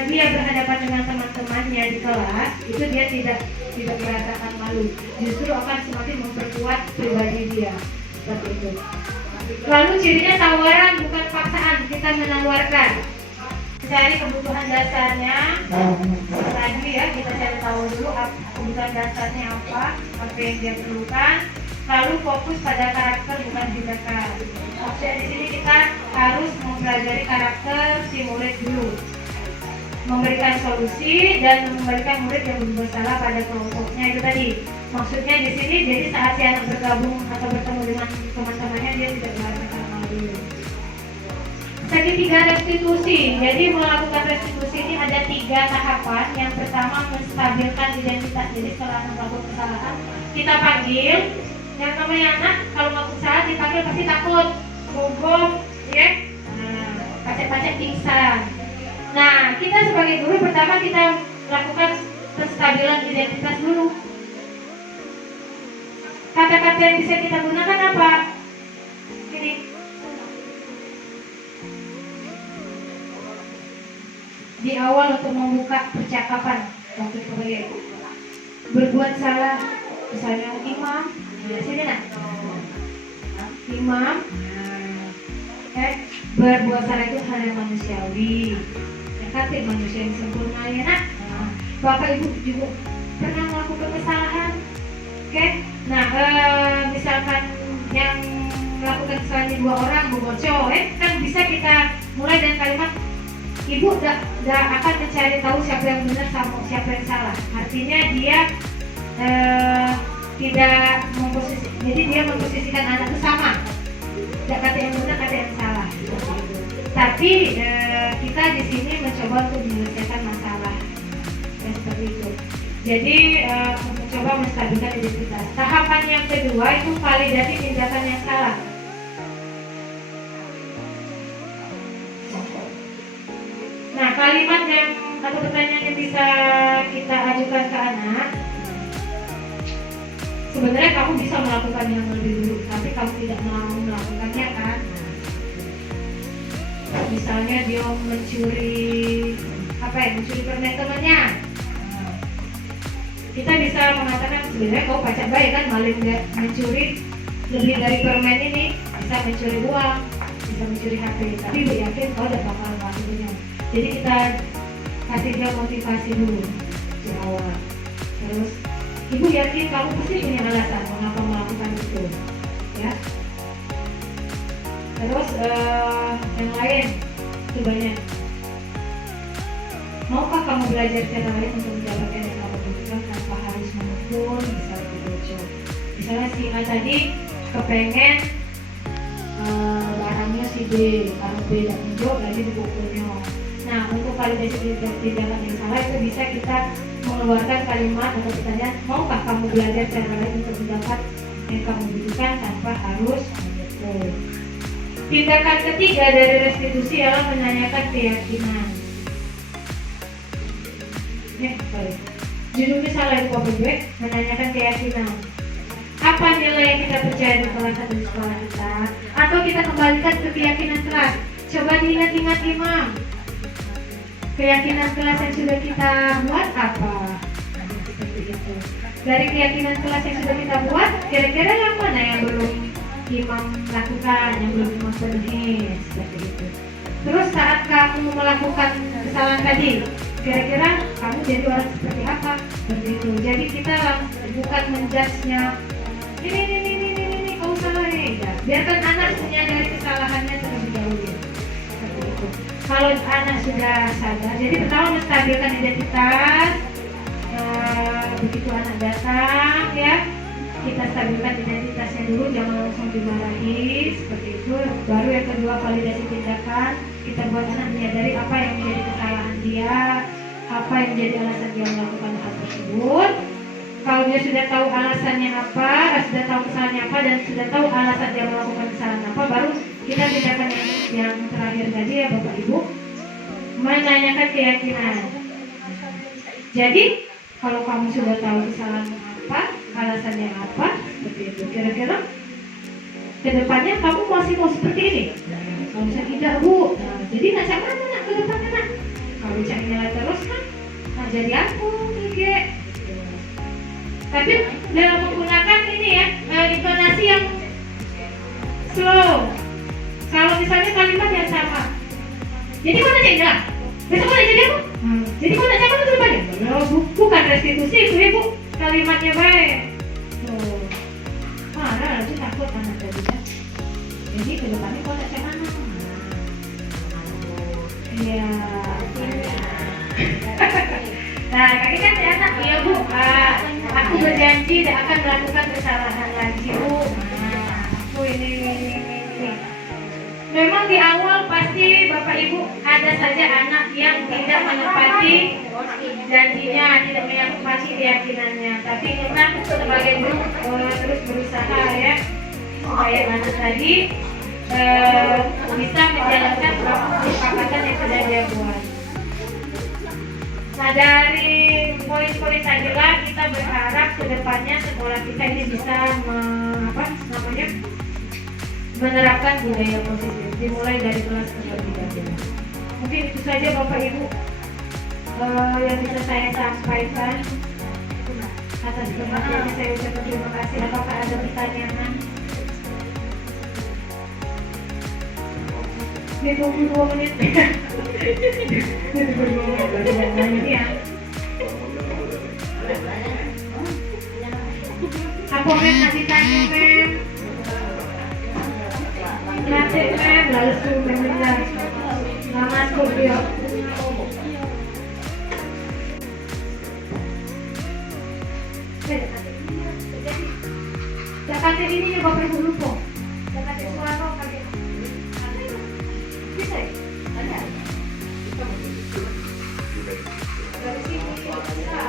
dia berhadapan dengan teman-temannya di kelas, itu dia tidak merasakan malu, justru akan semakin memperkuat pribadi dia, seperti itu. Lalu cirinya tawaran bukan paksaan, kita menawarkan. Cari kebutuhan dasarnya tadi ya, kita cari tahu dulu kebutuhan dasarnya apa yang dia perlukan, lalu fokus pada karakter bukan tindakan. Maksudnya di sini kita harus mempelajari karakter si murid dulu, memberikan solusi dan memberikan murid yang bersalah pada kelompoknya itu tadi. Maksudnya di sini jadi saat si anak bergabung atau bertemu dengan teman-temannya dia tidak merasakan malu. Segitiga restitusi. Jadi melakukan restitusi ini ada 3 tahapan. Yang pertama menstabilkan identitas. Jadi setelah melakukan kesalahan kita panggil. Yang namanya anak kalau melakukan kesalahan dipanggil pasti takut, gugup, ya, pacet-pacet pingsan. Nah, kita sebagai guru pertama kita lakukan penstabilan identitas dulu. Kata-kata yang bisa kita gunakan apa? Ini. Di awal untuk membuka percakapan waktu itu berbuat salah, misalnya imam, sini nak, imam, berbuat salah itu hal yang manusiawi, kata manusia yang sempurna ya nak. Bapak ibu juga pernah melakukan kesalahan, oke? Nah, misalkan yang melakukan kesalahan 2 orang bocor, kan bisa kita mulai dengan kalimat ibu tidak akan mencari tahu siapa yang benar sama siapa yang salah. Artinya dia tidak jadi dia memposisikan anak itu sama. Tidak kata yang benar, kata yang salah. Tapi kita di sini mencoba untuk menyelesaikan masalah seperti itu. Jadi mencoba menstabilkan identitas. Tahapan yang kedua itu validasi tindakan yang salah. Nah, kalimat yang atau pertanyaan yang bisa kita ajukan ke anak, sebenarnya kamu bisa melakukan yang lebih dulu, tapi kamu tidak mau melakukannya kan? Misalnya dia mencuri mencuri permen temannya. Kita bisa mengatakan sebenarnya kau pacak baik kan, maling mencuri lebih dari permen ini, bisa mencuri uang, bisa mencuri HP, tapi Ibu yakin kau udah bakal melakukannya. Jadi kita kasih dia motivasi dulu di awal. Terus Ibu yakin kamu pasti punya alasan mengapa melakukan itu, ya. Terus yang lain itu banyak. Maukah kamu belajar cara lain untuk mendapatkan yang kamu butuhkan tanpa harus memukul, misalnya berbocor. Misalnya si A tadi kepengen barangnya si B, kalau B tidak menjawab lagi dipukulnya. Nah, untuk validasi tindakan yang salah itu bisa kita mengeluarkan kalimat atau pertanyaan, maukah kamu belajar cara lain untuk mendapat yang kamu butuhkan tanpa harus memukul. Tindakan ketiga dari restitusi adalah menanyakan keyakinan. Baik. Judulnya salah itu apa gue? Menanyakan keyakinan. Apa nilai yang kita percaya di kelas atau di sekolah kita? Atau kita kembalikan ke keyakinan kelas? Coba diingat-ingat Imam. Keyakinan kelas yang sudah kita buat apa? Seperti itu. Dari keyakinan kelas yang sudah kita buat, kira-kira yang mana yang belum Imam lakukan, yang belum Imam penuhi? Seperti itu. Terus saat kamu melakukan kesalahan tadi, kira-kira kamu jadi orang seperti apa? Seperti itu. Jadi kita bukan menjudge-nya. Ini kamu salah nih. Ya. Biarkan anak menyadari kesalahannya terlebih dahulu. Seperti itu. Kalau anak sudah sadar, jadi pertama menstabilkan identitas. Begitu anak datang, ya, kita stabilkan identitasnya dulu, jangan langsung dimarahi. Seperti itu. Baru yang kedua validasi tindakan. Kita buat anak menyadari apa yang menjadi kesalahan dia, apa yang menjadi alasan dia melakukan hal tersebut. Kalau dia sudah tahu alasannya apa, sudah tahu kesalahannya apa, dan sudah tahu alasan dia melakukan kesalahan apa, baru kita tindakan yang terakhir tadi, ya Bapak Ibu, menanyakan keyakinan. Jadi kalau kamu sudah tahu kesalahan apa, alasannya apa, seperti itu, kira-kira kedepannya kamu masih mau seperti ini? Kalau misalnya tidak Bu, nah, jadi macam mana nak ke depannya nak? Kalau cari nilai terus kan, nah jadi aku Ige. Tapi dalam menggunakan ini ya, intonasi yang slow. Kalau misalnya kalimat yang sama, jadi mana Jendela? Besok mana jadi aku? Jadi mana jangan ke depannya? Bukan restitusi itu ya Bu, kalimatnya baik. Tuh, ada lagi takut anak tadi kan. Jadi ke depannya kau tak cakap mana? Iya. Nah, kaki kan anak, iya Bu. Aku berjanji tidak akan melakukan kesalahan lagi Bu. Nah, ini. Memang di awal pasti Bapak Ibu ada saja anak yang tidak menepati janjinya, tidak menepati keyakinannya. Tapi kita sebagai guru terus berusaha ya supaya anak tadi bisa menjalankan kesepakatan yang sudah dia buat. Nah, dari poin-poin tadilah kita berharap kedepannya sekolah kita ini bisa menerapkan budaya positif dimulai dari kelas ke-3. Mungkin itu saja Bapak Ibu yang bisa saya sampaikan. Atas perhatiannya saya ucapkan terima kasih. Apakah ada pertanyaan? Ini 22 menit. Apa Mem nanti tanya Mem? Nanti Mem lalu mendengar nama Scorpio. Jakarta ini ya Bapak Ibu lupa. Jakarta suara pakai. Bisa ya? Ada. Dari sini bisa.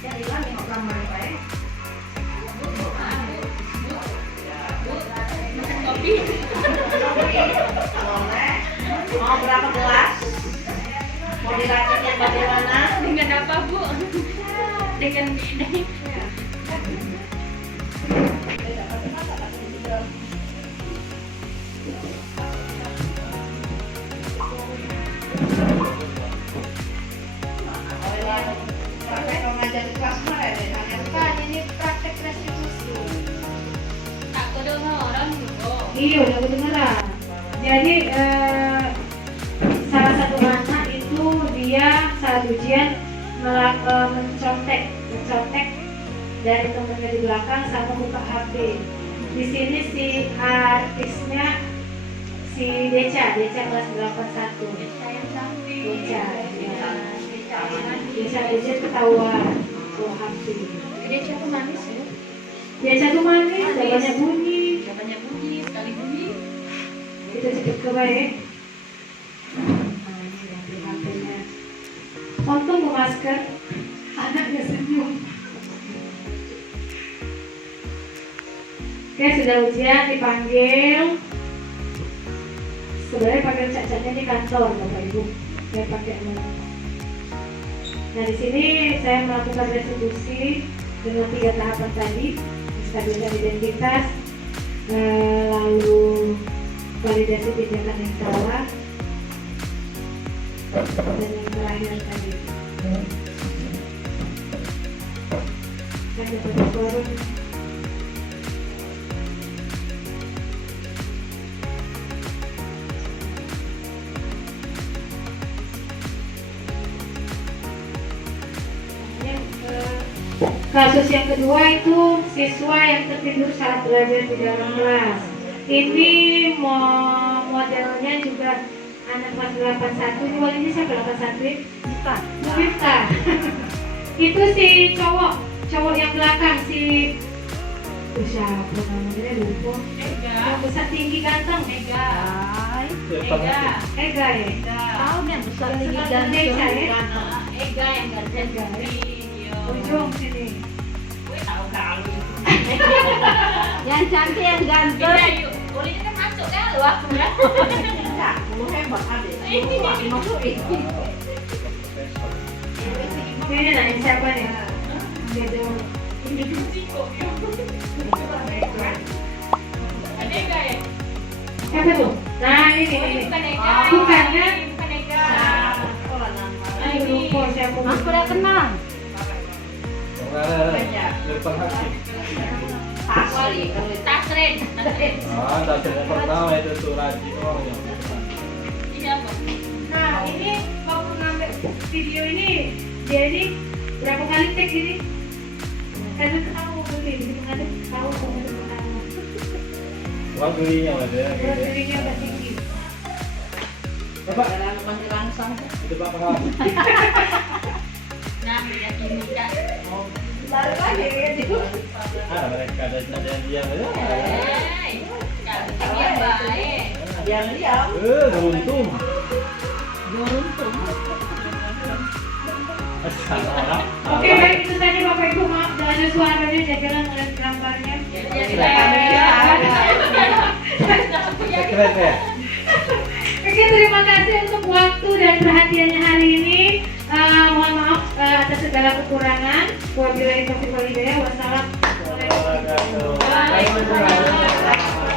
Dari lami ngobrol baik. Kopi. Mau berapa gelas? Mau diracik yang bagaimana? Dengan apa Bu? Dengan ini. Ini praktek restitusi. Iya, udah kedengeran. Jadi salah satu anak itu dia saat ujian mencontek dari temennya di belakang sama buka HP. Di sini si artisnya si Deca kelas 81. Deca ketahuan tuh HP. Dia tuh manis ya. Deca tuh manis, banyak bunyi. Sekali bunyi. Kita cepet ke baik. Nah, ini ambil HP-nya. Untung mau masker, anaknya senyum. Oke, sudah ujian dipanggil. Sebenarnya panggil cacatnya di kantor, Bapak Ibu. Saya pakai nama. Nah, di sini saya melakukan restitusi dengan 3 tahapan tadi: menstabilkan identitas, lalu validasi tindakan yang salah, dan yang terakhir tadi. Saya dapat forum. Kasus yang kedua itu siswa yang tertidur saat belajar di dalam kelas. Ini modelnya juga anak kelas 81. Ini walinya siapa? 81? Miftah. Itu si cowok yang belakang si siapa namanya lupa. Yang besar tinggi ganteng. Ega ya. Tahu yang besar tinggi Deca ganteng. ya. Ega yang ganteng. Ujung sini. Gue tahu kali. Yang cantik yang ganteng. Iya, yuk. Bolehnya kan masuk kan lu aku kan. Enggak, lu hebat adik. Lu masukin. Ini nanya siapa nih? Gitu. Ini kunci kok. Ada enggak ya? Siapa tuh? Nah ini. Bukan Ega. Bukan kan? Bukan Ega. Aduh lupa siapa. Aku udah kenal. Tasren. Tak semua pertama itu tuh Raji orangnya. Ini apa? Nah ini waktu ngambil video ini dia ini berapa kali take ini? Karena ketahu beli, gitu kan tahu sama pertama. Wah durinya ada ya. Prosedurnya udah tinggi. Bapak, Langsung. itu Pak Pak. Nah, ya ini kan. Baru lagi gitu. Mereka ada janjian ya. Kalau yang baik. Diam-diam. Beruntung. Beruntung. Salah. Oke baik itu tadi Bapak Ibu, maaf tidak ada suaranya, jajaran ngeliat gambarnya. Keren ya. Oke, terima kasih untuk waktu dan perhatiannya hari ini. Mohon maaf atas segala kekurangan. Wabillahi taufiq wal hidayah. Wassalamualaikum warahmatullahi wabarakatuh.